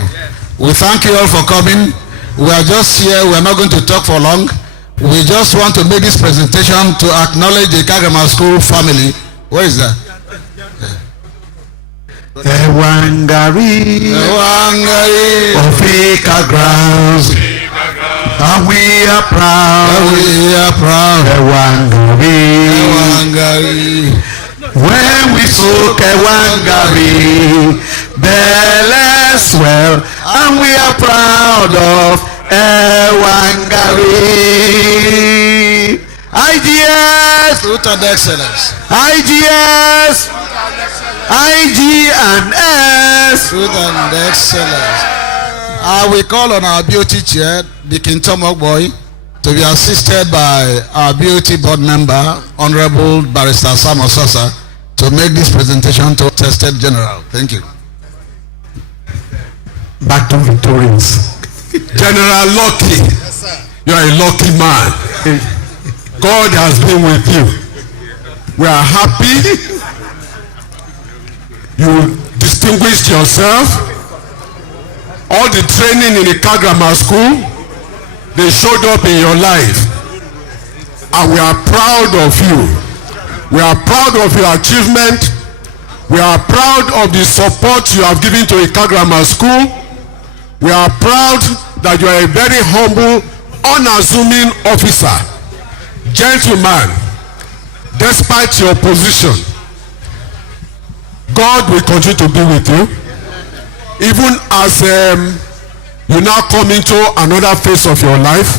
We thank you all for coming. We are just here. We are not going to talk for long. We just want to make this presentation to acknowledge the Kagama School family. Where is that? Ewangari of Ika grounds, and we are proud. Ewangari. When we took Ewangari, Bellas well, and we are proud of Ewangari. IGS, Fruit and excellence. IGS, IG&S. Fruit and excellence. We call on our beauty chair, the Kintom Agbor, to be assisted by our beauty board member, Honorable Barrister Sam Ososa, to make this presentation to Tested General. Thank you. Back to Victorians. General Lucky, you are a lucky man. God has been with you. We are happy you distinguished yourself. All the training in the Grammar School, they showed up in your life, and we are proud of you. We are proud of your achievement. We are proud of the support you have given to the Grammar School. We are proud that you are a very humble, unassuming officer. Gentlemen, despite your position, God will continue to be with you. Even as you now come into another phase of your life,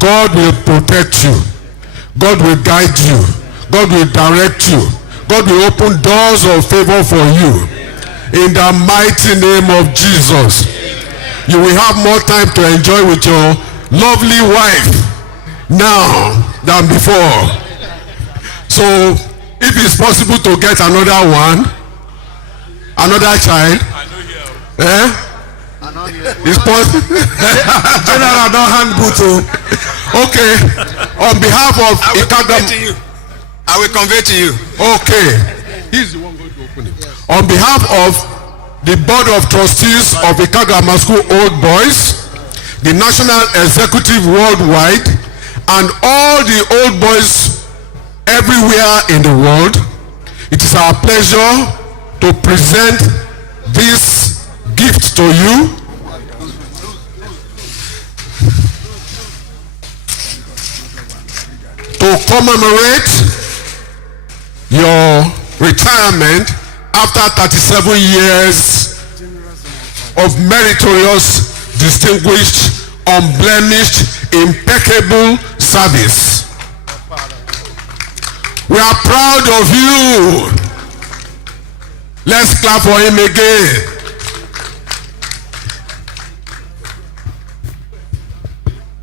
God will protect you. God will guide you. God will direct you. God will open doors of favor for you. In the mighty name of Jesus. You will have more time to enjoy with your lovely wife now than before. So if it's possible to get another one, another child, it's possible. General, don't hand Buto. Okay, on behalf of I will convey to you. Okay, he's the one going to open it. On behalf of the Board of Trustees of the Grammar School Old Boys, the National Executive Worldwide, and all the old boys everywhere in the world, it is our pleasure to present this gift to you. To commemorate your retirement after 37 years of meritorious, distinguished, unblemished, impeccable service. We are proud of you. Let's clap for him again.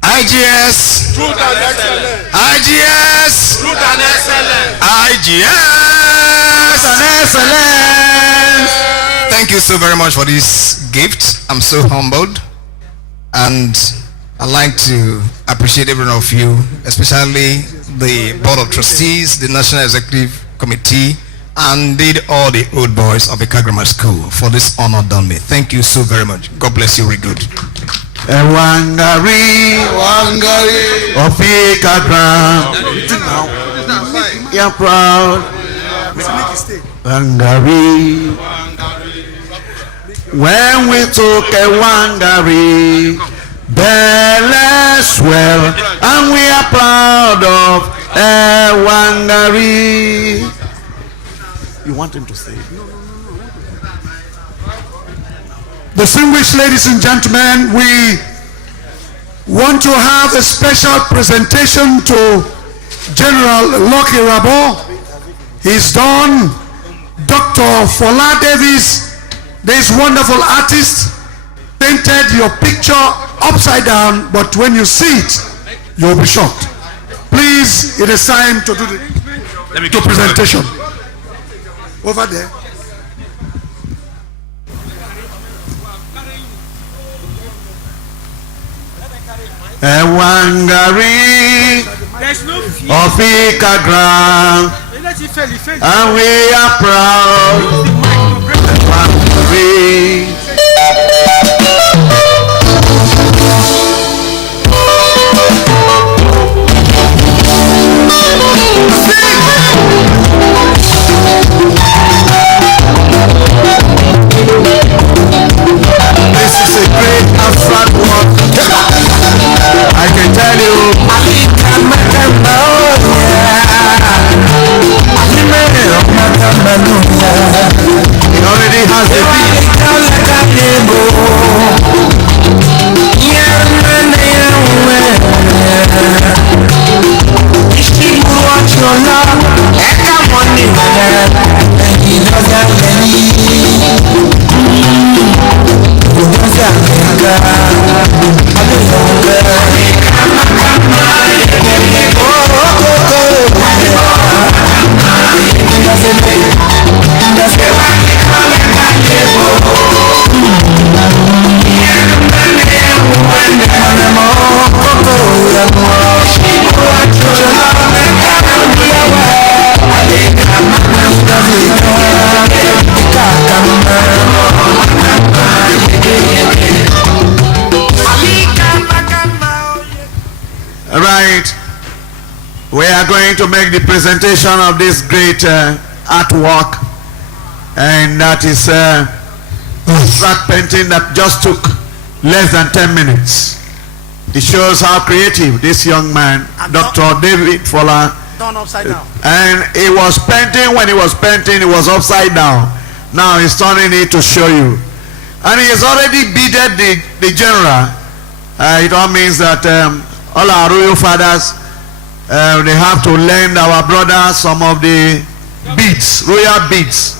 IGS. Truth and excellence. IGS. Truth and excellence. IGS and excellence. Thank you so very much for this gift. I'm so humbled, and I'd like to appreciate every one of you, especially the Board of Trustees, the National Executive Committee, and indeed all the old boys of the Grammar School for this honor done me. Thank you so very much. God bless you, really good. Ewangari of Ika ground, you're proud. Ewangari. When we took Ewangari, Bellas well, and we are proud of Ewangari. You want him to say it? Distinguished ladies and gentlemen, we want to have a special presentation to General Lucky Erabor. He's done. Dr. Fola Davis, this wonderful artist, painted your picture upside down, but when you see it, you'll be shocked. Please, it is time to do the presentation. Over there. Ewangari of Ika ground, and we are proud. Ewangari. has the Right. We are going to make the presentation of this great artwork, and that is abstract painting that just took less than 10 minutes. It shows how creative this young man, Dr. David Fola, Turn upside down. and he was painting. When he was painting, it was upside down. Now he's turning it to show you, and he has already beaded the general. It all means that all our royal fathers, they have to lend our brothers some of the beads, royal beads,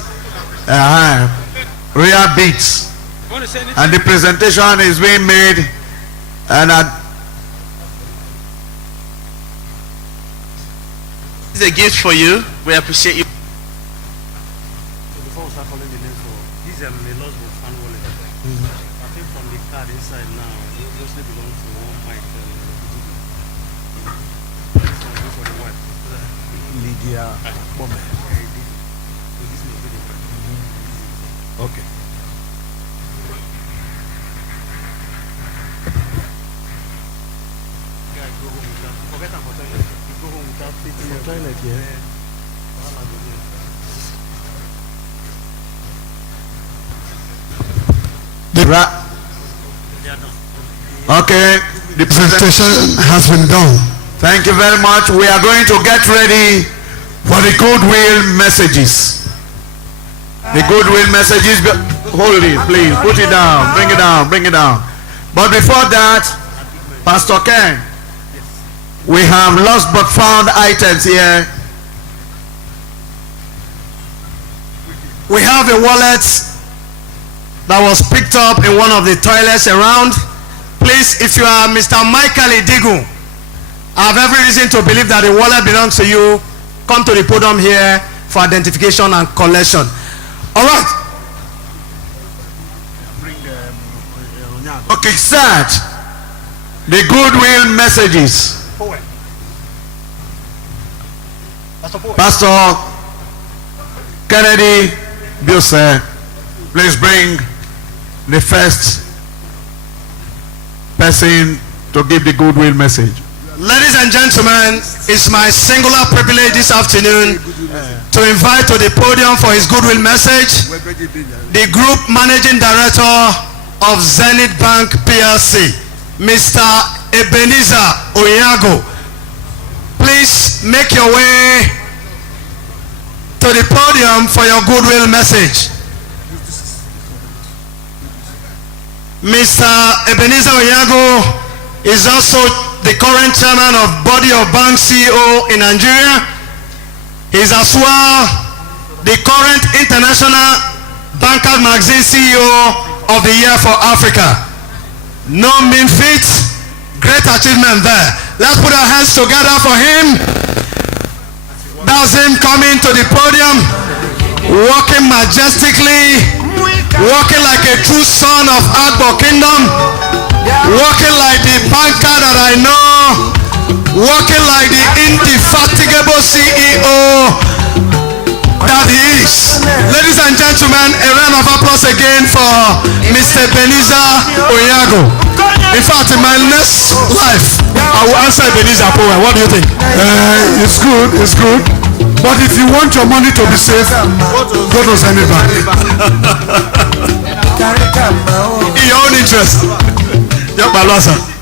royal beads, and the presentation is being made, and This is a gift for you. We appreciate you. So before we start calling the names for this is a lost book fan wallet. I think from the card inside now, it obviously belongs to one mic. This one is for the wife. Lydia Bome. So this must be the wife. Okay. Guys, go home without. Forget about toilet. You go home without fitting your toilet. Okay, the presentation has been done. Thank you very much. We are going to get ready for the goodwill messages. The goodwill messages. Hold it, please. Put it down. Bring it down. Bring it down. But before that, Pastor Ken, we have lost but found items here. We have a wallet that was picked up in one of the toilets around. Please, if you are Mr. Michael Idigu, I have every reason to believe that the wallet belongs to you. Come to the podium here for identification and collection. All right. Okay, start. The goodwill messages. Pastor Kennedy Buse, please bring the first person to give the goodwill message. Ladies and gentlemen, it's my singular privilege this afternoon to invite to the podium for his goodwill message the Group Managing Director of Zenith Bank PLC, Mr. Ebenezer Onyago. Please make your way to the podium for your goodwill message. Mr. Ebenezer Onyago is also the current chairman of Body of Bank CEO in Nigeria. He is as well the current International Bankers Magazine CEO of the Year for Africa. No mean feat, great achievement there. Let's put our hands together for him. That's him coming to the podium, walking majestically, walking like a true son of Agbor Kingdom, walking like the banker that I know, walking like the indefatigable CEO that he is. Ladies and gentlemen, a round of applause again for Mr. Ebenezer Onyago. In fact, in my next life, I will answer Ebenezer Power. What do you think? It's good, it's good. But if you want your money to be safe, go to Zenith Bank. In your own interest.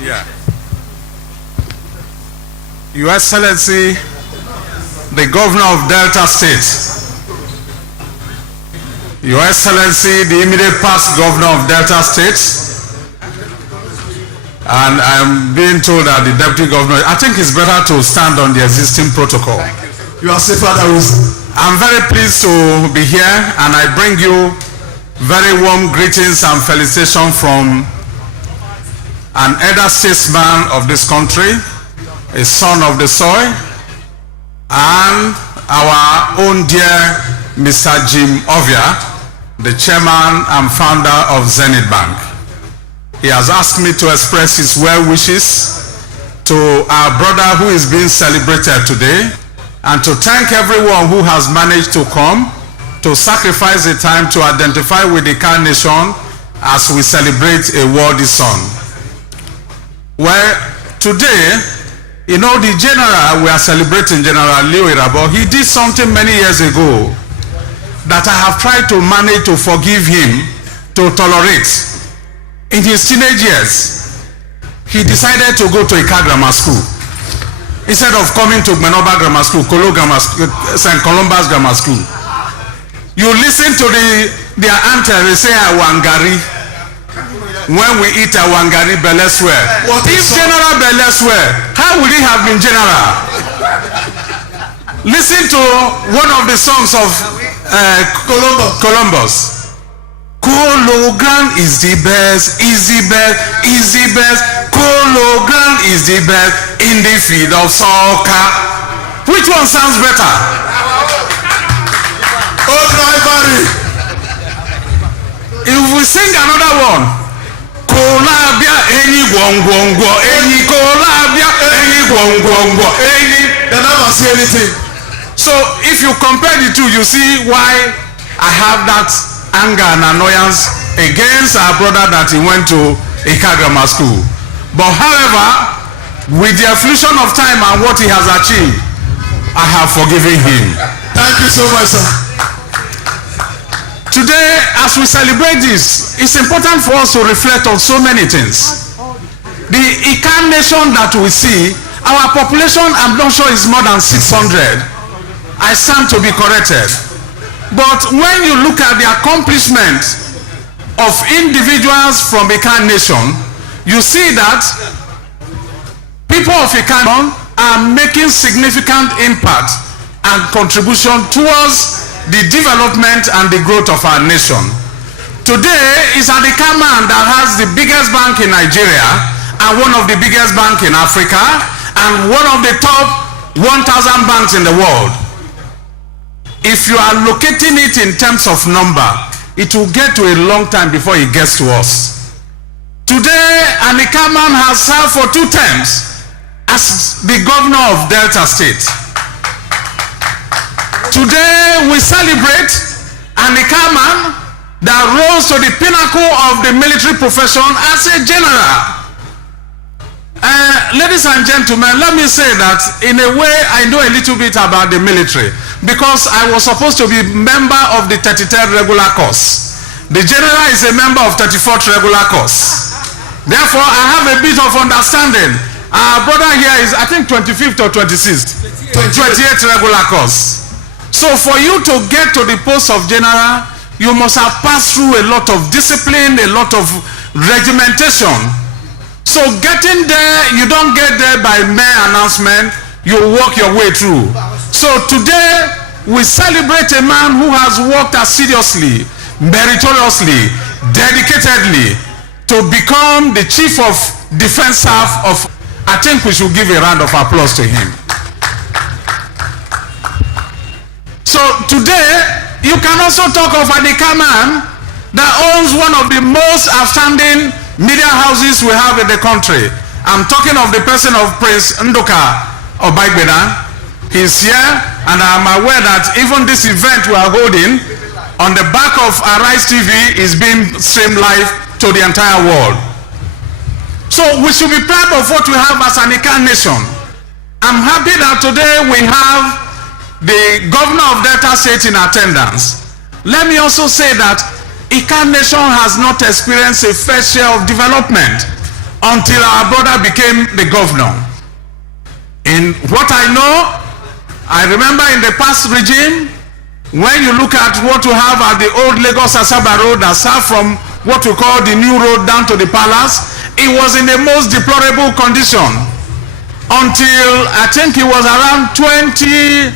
Yeah. Your Excellency, the Governor of Delta State, Your Excellency, the immediate past governor of Delta State, and I'm being told that the deputy governor, I think it's better to stand on the existing protocol. You are safer than us. I'm very pleased to be here, and I bring you very warm greetings and felicitations from an elder statesman of this country, a son of the soil, and our own dear Mr. Jim Ovia, the chairman and founder of Zenith Bank. He has asked me to express his well wishes to our brother who is being celebrated today, and to thank everyone who has managed to come to sacrifice the time to identify with the Car Nation as we celebrate a worthy son. Well, today, you know, the general we are celebrating, General Leo Erabor, he did something many years ago that I have tried to manage to forgive him, to tolerate. In his teenage years, he decided to go to a grammar school. Instead of coming to Menoba Grammar School, St. Columba's Grammar School. You listen to their anthem, they say Awangari. When we eat Awangari Belesware. If General Belesware, how would he have been general? Listen to one of the songs of Columbus. Kologram is the best, is the best, is the best. Kologram is the best in the field of soccer. Which one sounds better? Oh, drivery. If we sing another one, Kolabia any gwongwongwo, any Kolabia any gwongwongwo, any. They never say anything. So if you compare the two, you see why I have that anger and annoyance against our brother that he went to Ika Grammar School. But however, with the affliction of time and what he has achieved, I have forgiven him. Thank you so much, sir. Today, as we celebrate this, it's important for us to reflect on so many things. The Ika nation that we see, our population, I'm not sure, is more than 600. I stand to be corrected. But when you look at the accomplishment of individuals from Ika nation, you see that people of Ika nation are making significant impact and contribution towards the development and the growth of our nation. Today is an Ika man that has the biggest bank in Nigeria and one of the biggest banks in Africa and one of the top 1,000 banks in the world. If you are locating it in terms of number, it will get to a long time before it gets to us. Today, an Ika man has served for 2 terms as the governor of Delta State. Today, we celebrate an Ika man that rose to the pinnacle of the military profession as a general. Ladies and gentlemen, let me say that in a way I know a little bit about the military because I was supposed to be member of the 33rd regular course. The general is a member of 34th regular course. Therefore, I have a bit of understanding. Our brother here is, I think, 25th or 26th, 28th regular course. So for you to get to the post of general, you must have passed through a lot of discipline, a lot of regimentation. So getting there, you don't get there by mere announcement, you walk your way through. So today, we celebrate a man who has worked assiduously, meritoriously, dedicatedly to become the chief of defense staff of, I think we should give a round of applause to him. So today, you can also talk of an Ika man that owns one of the most outstanding media houses we have in the country. I'm talking of the person of Prince Nduka Obagbeda. He's here, and I'm aware that even this event we are holding on the back of Arise TV is being streamed live to the entire world. So we should be proud of what we have as an Ika nation. I'm happy that today we have the governor of Delta State in attendance. Let me also say that Ika nation has not experienced a fair share of development until our brother became the governor. In what I know, I remember in the past regime, When you look at what we have at the old Lagos Asaba Road that served from what we call the new road down to the palace, it was in the most deplorable condition until I think it was around 2001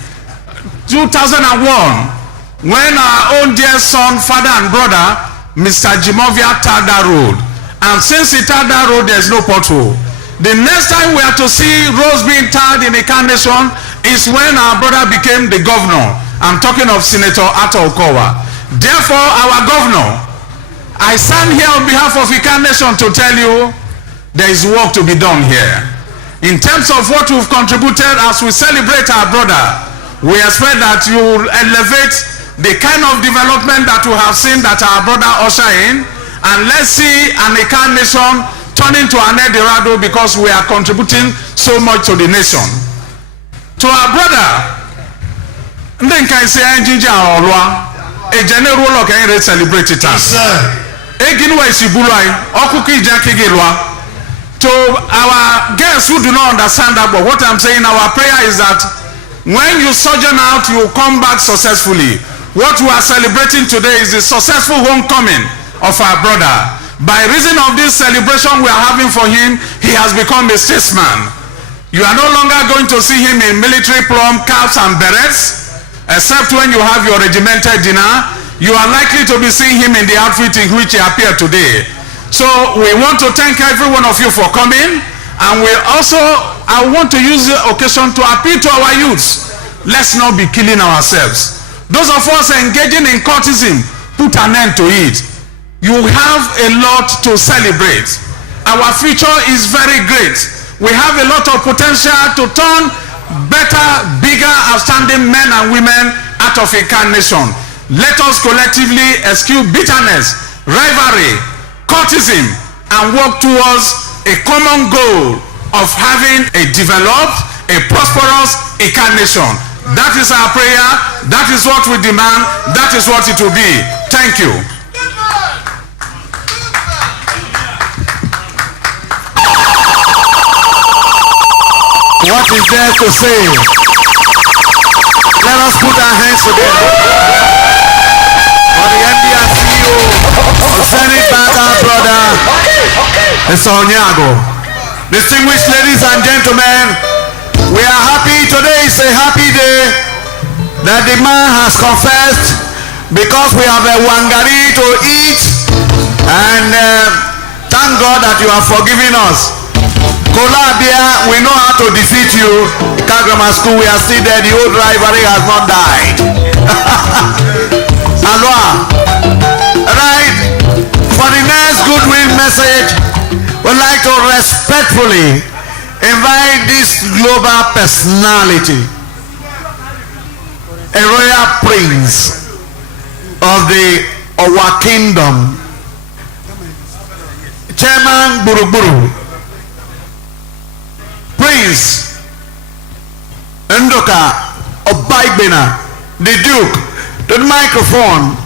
when our own dear son, father and brother, Mr. Jimovia tarred that road. And since he tarred that road, there's no pothole. The next time we are to see roads being tarred in the nation is when our brother became the governor. I'm talking of Senator Ato Okowa. Therefore, our governor, I stand here on behalf of Ikan Nation to tell you there is work to be done here. In terms of what we've contributed as we celebrate our brother, we expect that you will elevate the kind of development that we have seen that our brother usher in, and let's see an Ikan Nation turn into an El Dorado because we are contributing so much to the nation. To our brother, then can say Jinja Olwa, a general look and celebrate it. Egin wa isibulai, okuki jakigilwa. To our guests who do not understand that, but what I'm saying, our prayer is that when you sojourn out, you come back successfully. What we are celebrating today is the successful homecoming of our brother. By reason of this celebration we are having for him, he has become a statesman. You are no longer going to see him in military plum caps and berets, except when you have your regimental dinner. You are likely to be seeing him in the outfit in which he appeared today. So we want to thank every one of you for coming, and I want to use the occasion to appeal to our youths. Let's not be killing ourselves. Those of us engaging in courtesan, put an end to it. You have a lot to celebrate. Our future is very great. We have a lot of potential to turn better, bigger, outstanding men and women out of Ikan Nation. Let us collectively eschew bitterness, rivalry, courtesan, and work towards a common goal of having a developed, a prosperous Ikan Nation. That is our prayer. That is what we demand. That is what it will be. Thank you. What is there to say? Let us put our hands together for the MD and CEO of Senate back our brother, Mr. Onyago. Distinguished ladies and gentlemen, we are happy. Today is a happy day that the man has confessed, because we have a wangari to eat, and thank God that you have forgiven us. Kolabia, we know how to defeat you. Kagrama School, we are still there. The old rivalry has not died. Alwa. Right. For the next goodwill message, we'd like to respectfully invite this global personality, a royal prince of our kingdom, Chairman Buruburu, Prince Ndoka Obaigbena, the Duke, to the microphone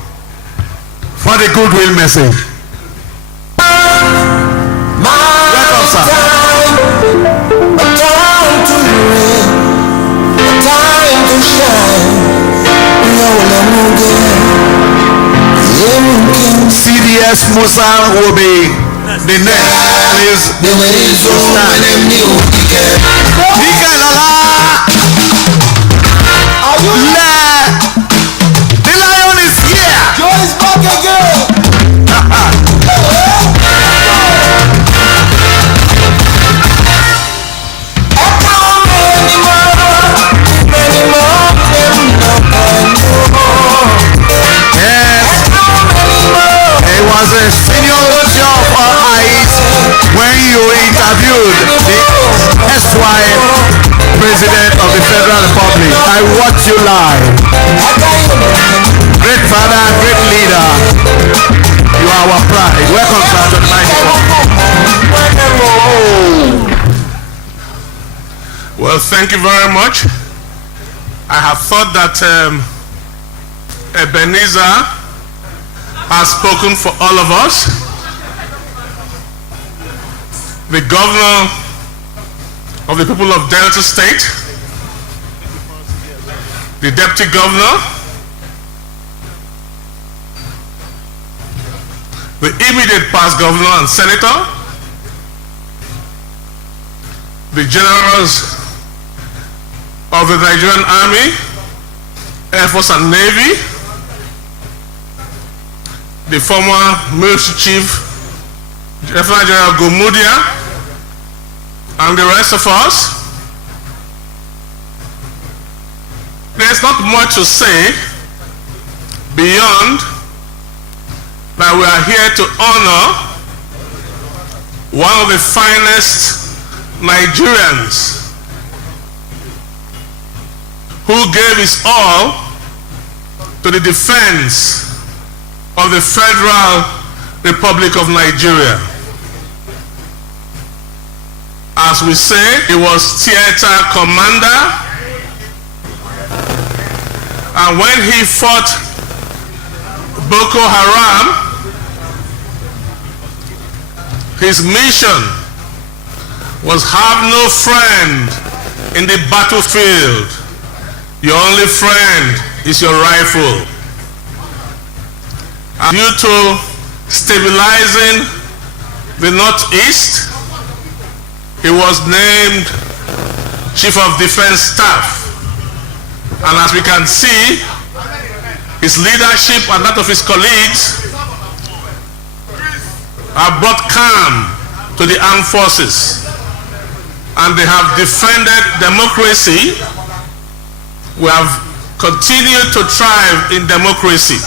for the goodwill message. Welcome, sir. A time to reign, a time to shine. CDS Musa will be the next. Please stand. The lion is here. Joy is back again. Was a senior job for eyes when you interviewed the SY President of the Federal Republic. I watch you live. Great father, great leader. You are our pride. Welcome, sir, to the microphone. Well, thank you very much. I have thought that Ebenezer has spoken for all of us. The governor of the people of Delta State, the deputy governor, the immediate past governor and senator, the generals of the Nigerian Army, Air Force and Navy, the former military chief, Lieutenant General Gomudia, and the rest of us. There's not much to say beyond that we are here to honor one of the finest Nigerians who gave his all to the defense of the Federal Republic of Nigeria. As we say, he was theater commander, and when he fought Boko Haram, his mission was have no friend in the battlefield. Your only friend is your rifle. And due to stabilizing the Northeast, he was named Chief of Defense Staff. And as we can see, his leadership and that of his colleagues have brought calm to the armed forces, and they have defended democracy. We have continued to thrive in democracy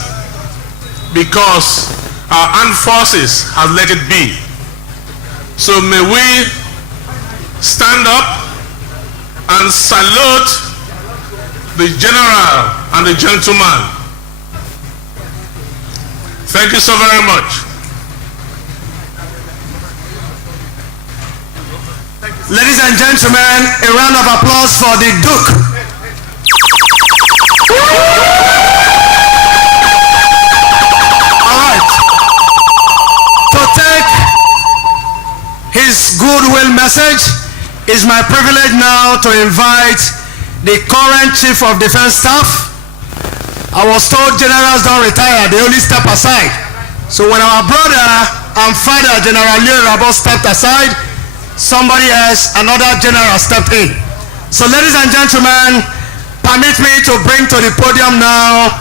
because our armed forces have let it be. So may we stand up and salute the general and the gentleman. Thank you so very much. Ladies and gentlemen, a round of applause for the Duke. All right. To take his goodwill message, it's my privilege now to invite the current Chief of Defense Staff. I was told generals don't retire, they only step aside. So when our brother and father, General Erabor, stepped aside, somebody else, another general, stepped in. So ladies and gentlemen, permit me to bring to the podium now,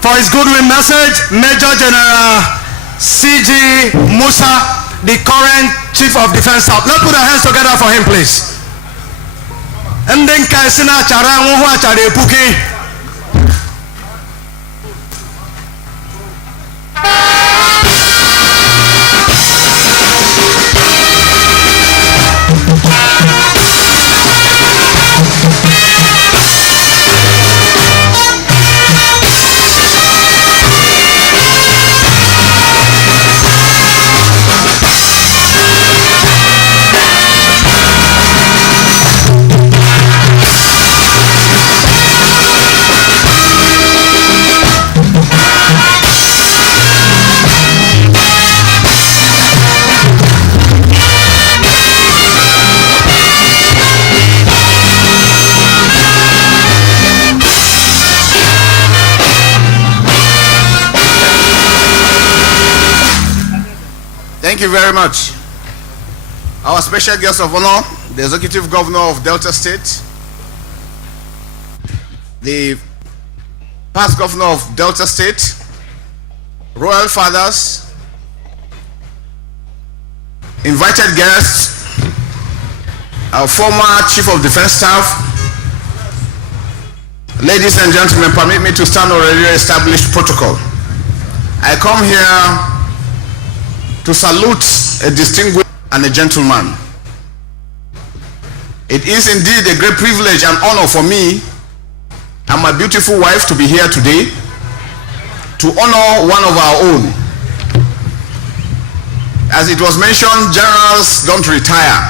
for his goodwill message, Major General C.G. Musa, the current Chief of Defense Staff. Let's put our hands together for him, please. Thank you very much. Our special guest of honor, the Executive Governor of Delta State, the past Governor of Delta State, Royal Fathers, invited guests, our former Chief of Defense Staff, ladies and gentlemen, permit me to stand on already established protocol. I come here to salute a distinguished and a gentleman. It is indeed a great privilege and honor for me and my beautiful wife to be here today to honor one of our own. As it was mentioned, generals don't retire.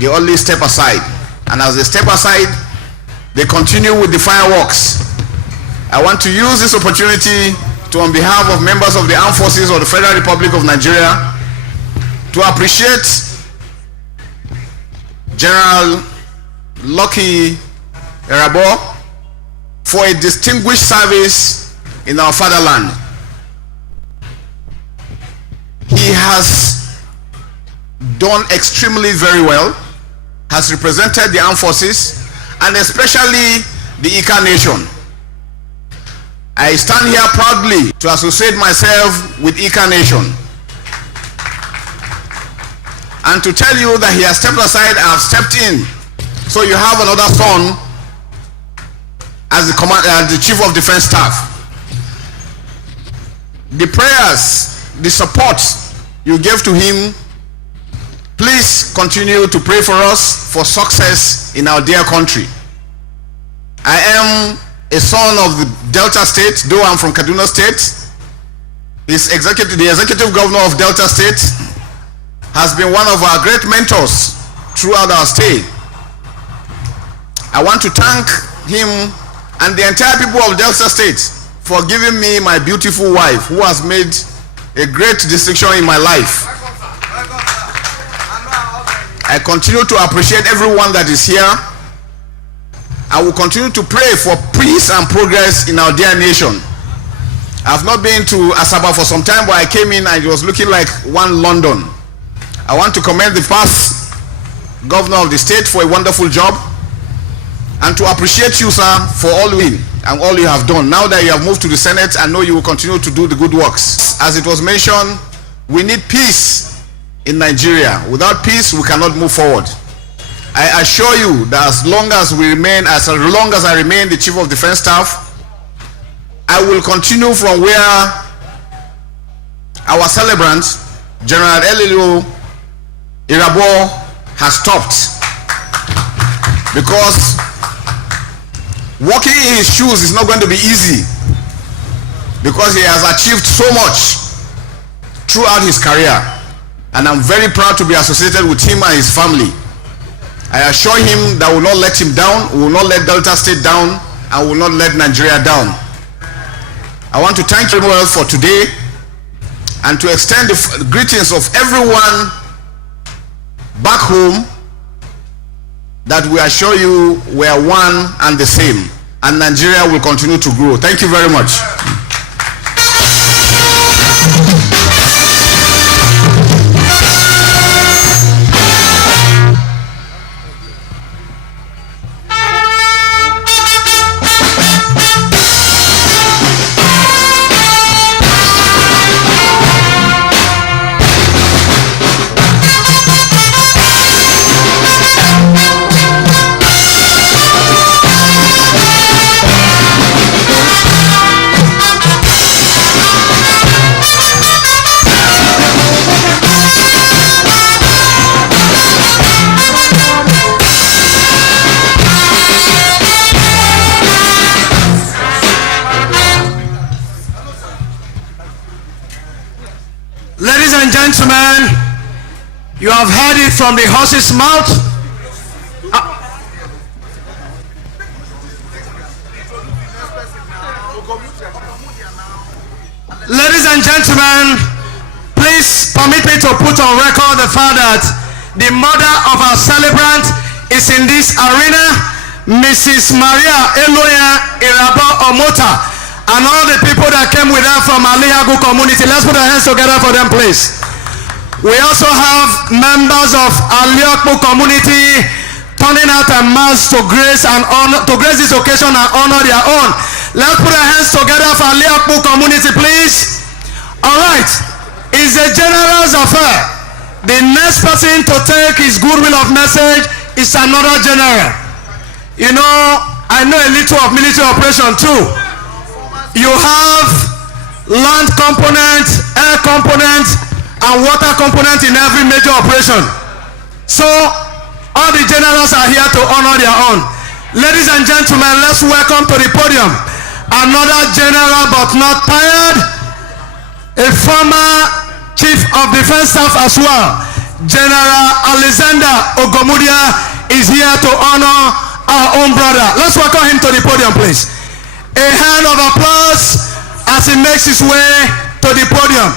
They only step aside. And as they step aside, they continue with the fireworks. I want to use this opportunity to, on behalf of members of the Armed Forces of the Federal Republic of Nigeria, to appreciate General Lucky Erabor for a distinguished service in our fatherland. He has done extremely very well, has represented the armed forces and especially the Ika nation. I stand here proudly to associate myself with Ika nation and to tell you that he has stepped aside and I've stepped in. So you have another son as the Chief of Defense Staff. The prayers, the support you gave to him, please continue to pray for us for success in our dear country. I am a son of the Delta State, though I'm from Kaduna State. The executive governor of Delta State has been one of our great mentors throughout our stay. I want to thank him and the entire people of Delta State for giving me my beautiful wife, who has made a great distinction in my life. I continue to appreciate everyone that is here. I will continue to pray for peace and progress in our dear nation. I've not been to Asaba for some time, but I came in and it was looking like one London. I want to commend the past governor of the state for a wonderful job and to appreciate you, sir, for all you and all you have done. Now that you have moved to the Senate, I know you will continue to do the good works. As it was mentioned, we need peace in Nigeria. Without peace, we cannot move forward. I assure you that as long as I remain the Chief of Defense Staff, I will continue from where our celebrant, General Elilo Erabor, has stopped. Because walking in his shoes is not going to be easy, because he has achieved so much throughout his career, and I'm very proud to be associated with him and his family. I assure him that we will not let him down, we will not let Delta State down, and we will not let Nigeria down. I want to thank you all for today and to extend the greetings of everyone back home, that we assure you we are one and the same, and Nigeria will continue to grow. Thank you very much. Ladies and gentlemen, you have heard it from the horse's mouth. Ladies and gentlemen, please permit me to put on record the fact that the mother of our celebrant is in this arena, Mrs. Maria Eloya Erabor Omota, and all the people that came with her from Aliagu community. Let's put our hands together for them, please. We also have members of Aliagu community turning out en masse to grace this occasion and honor their own. Let's put our hands together for Aliagu community, please. All right, it's a general's affair. The next person to take his goodwill of message is another general. You know, I know a little of military operation too. You have land component, air component, and water component in every major operation. So all the generals are here to honor their own. Ladies and gentlemen, let's welcome to the podium another general but not tired, a former Chief of Defense Staff as well. General Alexander Ogomudia is here to honor our own brother. Let's welcome him to the podium, please. A hand of applause as he makes his way to the podium.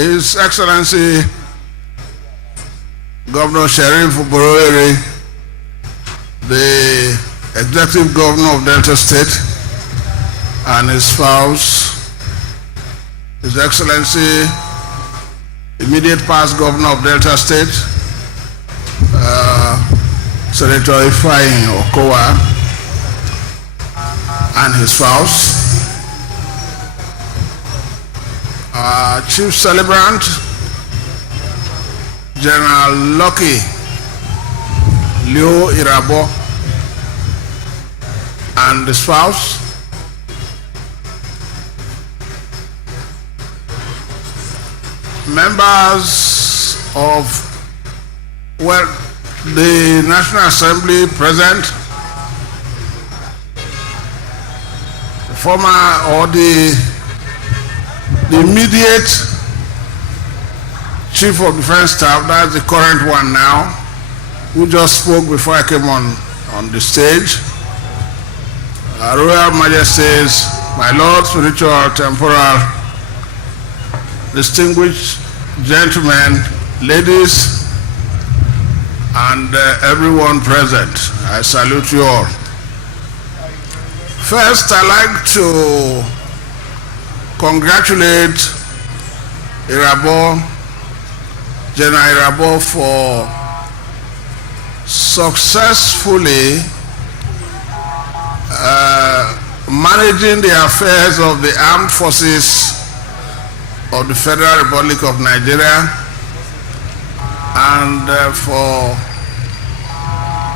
His Excellency Governor Sheriff Boroere, the Executive Governor of Delta State, and his spouse, His Excellency immediate past Governor of Delta State, Senator Ifeanyi Okowa, and his spouse, Chief Celebrant General Lucky Leo Erabor and the spouse, members of the National Assembly present, the former or the immediate Chief of Defense Staff, that's the current one now, who just spoke before I came on the stage. Royal Majesties, my Lord, spiritual, temporal, distinguished gentlemen, ladies, and everyone present, I salute you all. First, I'd like to congratulate Erabor, General Erabor, for successfully managing the affairs of the armed forces of the Federal Republic of Nigeria, and for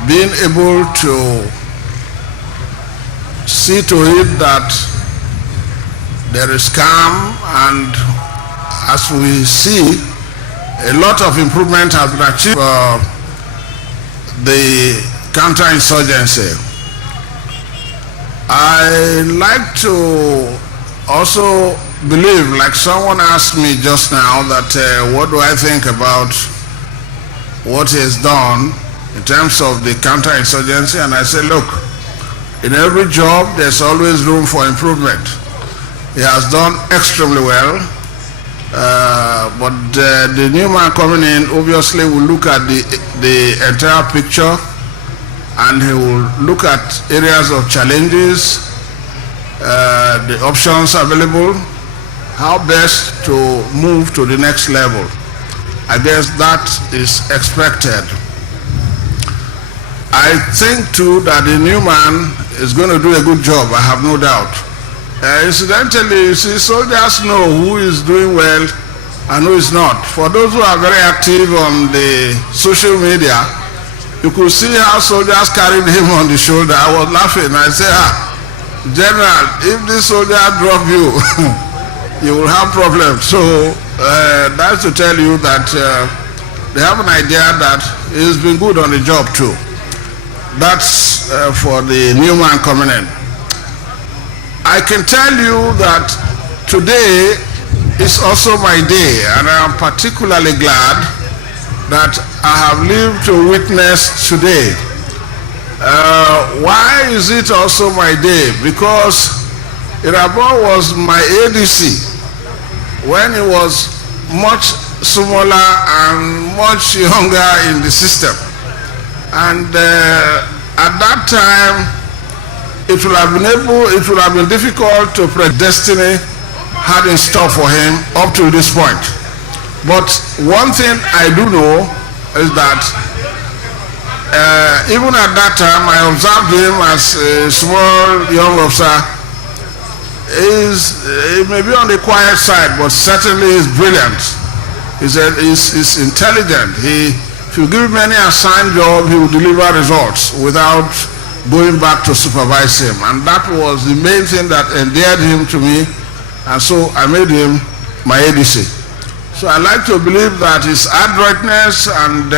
being able to see to it that there is calm, and as we see, a lot of improvement has been achieved for the counterinsurgency. I like to also believe, like someone asked me just now, that what do I think about what he has done in terms of the counterinsurgency, and I say, look, in every job there's always room for improvement. He has done extremely well, but the new man coming in obviously will look at the entire picture, and he will look at areas of challenges, the options available, how best to move to the next level. I guess that is expected. I think too that the new man is going to do a good job, I have no doubt. Incidentally, you see, soldiers know who is doing well and who is not. For those who are very active on the social media, you could see how soldiers carried him on the shoulder. I was laughing. I said, General, if this soldier drop you, you will have problems. So that's to tell you that they have an idea that he's been good on the job too. That's for the new man coming in. I can tell you that today is also my day, and I am particularly glad that I have lived to witness today. Why is it also my day? Because Erabor was my ADC when he was much smaller and much younger in the system. And at that time, it would have been difficult to predict destiny had in store for him up to this point. But one thing I do know is that even at that time, I observed him as a small young officer. He may be on the quiet side, but certainly he's brilliant. He's intelligent. If you give him any assigned job, he will deliver results without going back to supervise him. And that was the main thing that endeared him to me, and so I made him my ADC. So I like to believe that his adroitness and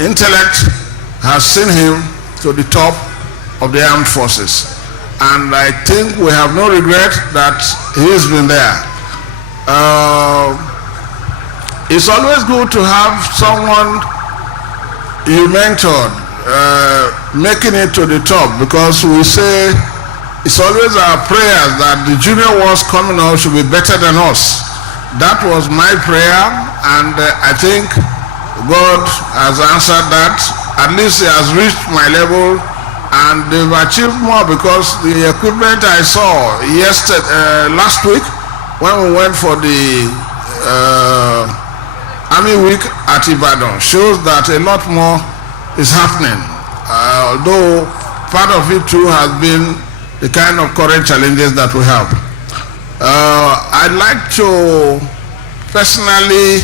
intellect has seen him to the top of the armed forces. And I think we have no regret that he's been there. It's always good to have someone you mentored making it to the top, because we say it's always our prayers that the junior ones coming out should be better than us. That was my prayer, and I think God has answered that. At least He has reached my level, and they've achieved more because the equipment I saw last week when we went for the Army Week at Ibadan shows that a lot more is happening. Although part of it too has been the kind of current challenges that we have. I'd like to personally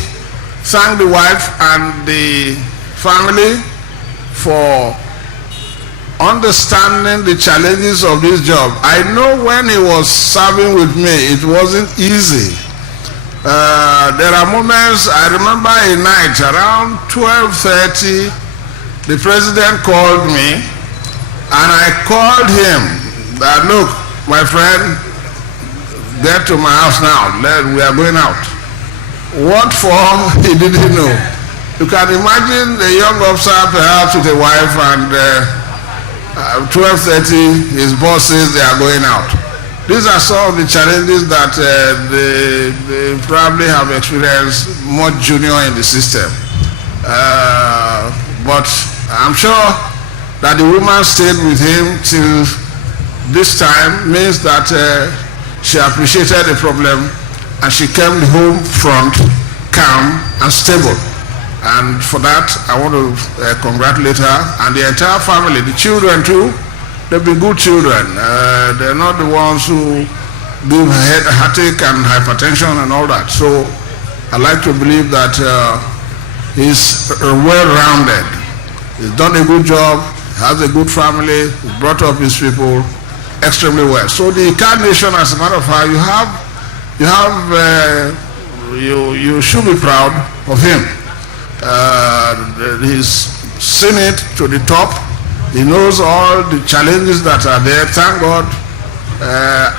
thank the wife and the family for understanding the challenges of this job. I know when he was serving with me, it wasn't easy. There are moments, I remember a night around 12:30, the president called me, and I called him that, look, my friend, get to my house now, we are going out. What for, he didn't know. You can imagine a young officer perhaps with a wife, and 12:30 his boss says they are going out. These are some of the challenges that they probably have experienced much junior in the system. But I'm sure that the woman stayed with him till this time means that she appreciated the problem, and she came home front, calm and stable. And for that, I want to congratulate her and the entire family, the children too. They've been good children. They're not the ones who give headache and hypertension and all that. So I like to believe that he's well-rounded. He's done a good job, has a good family, he's brought up his people extremely well. So the Card Nation, as a matter of fact, you should be proud of him. He's seen it to the top. He knows all the challenges that are there. Thank God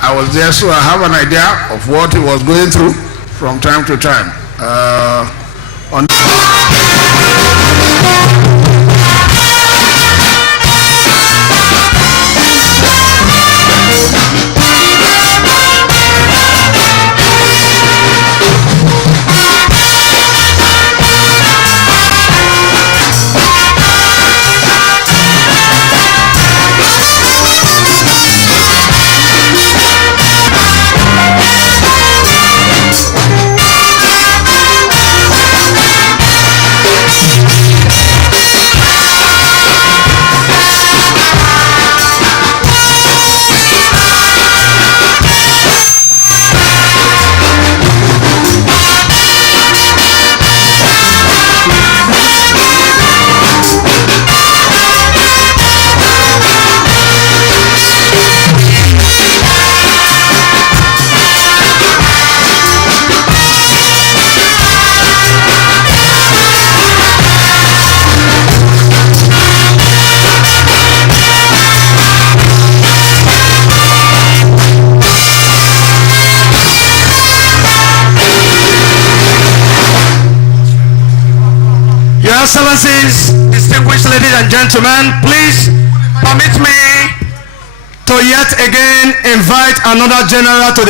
I was there, so I have an idea of what he was going through from time to time. Excellencies, distinguished ladies and gentlemen, please permit me to yet again invite another general to the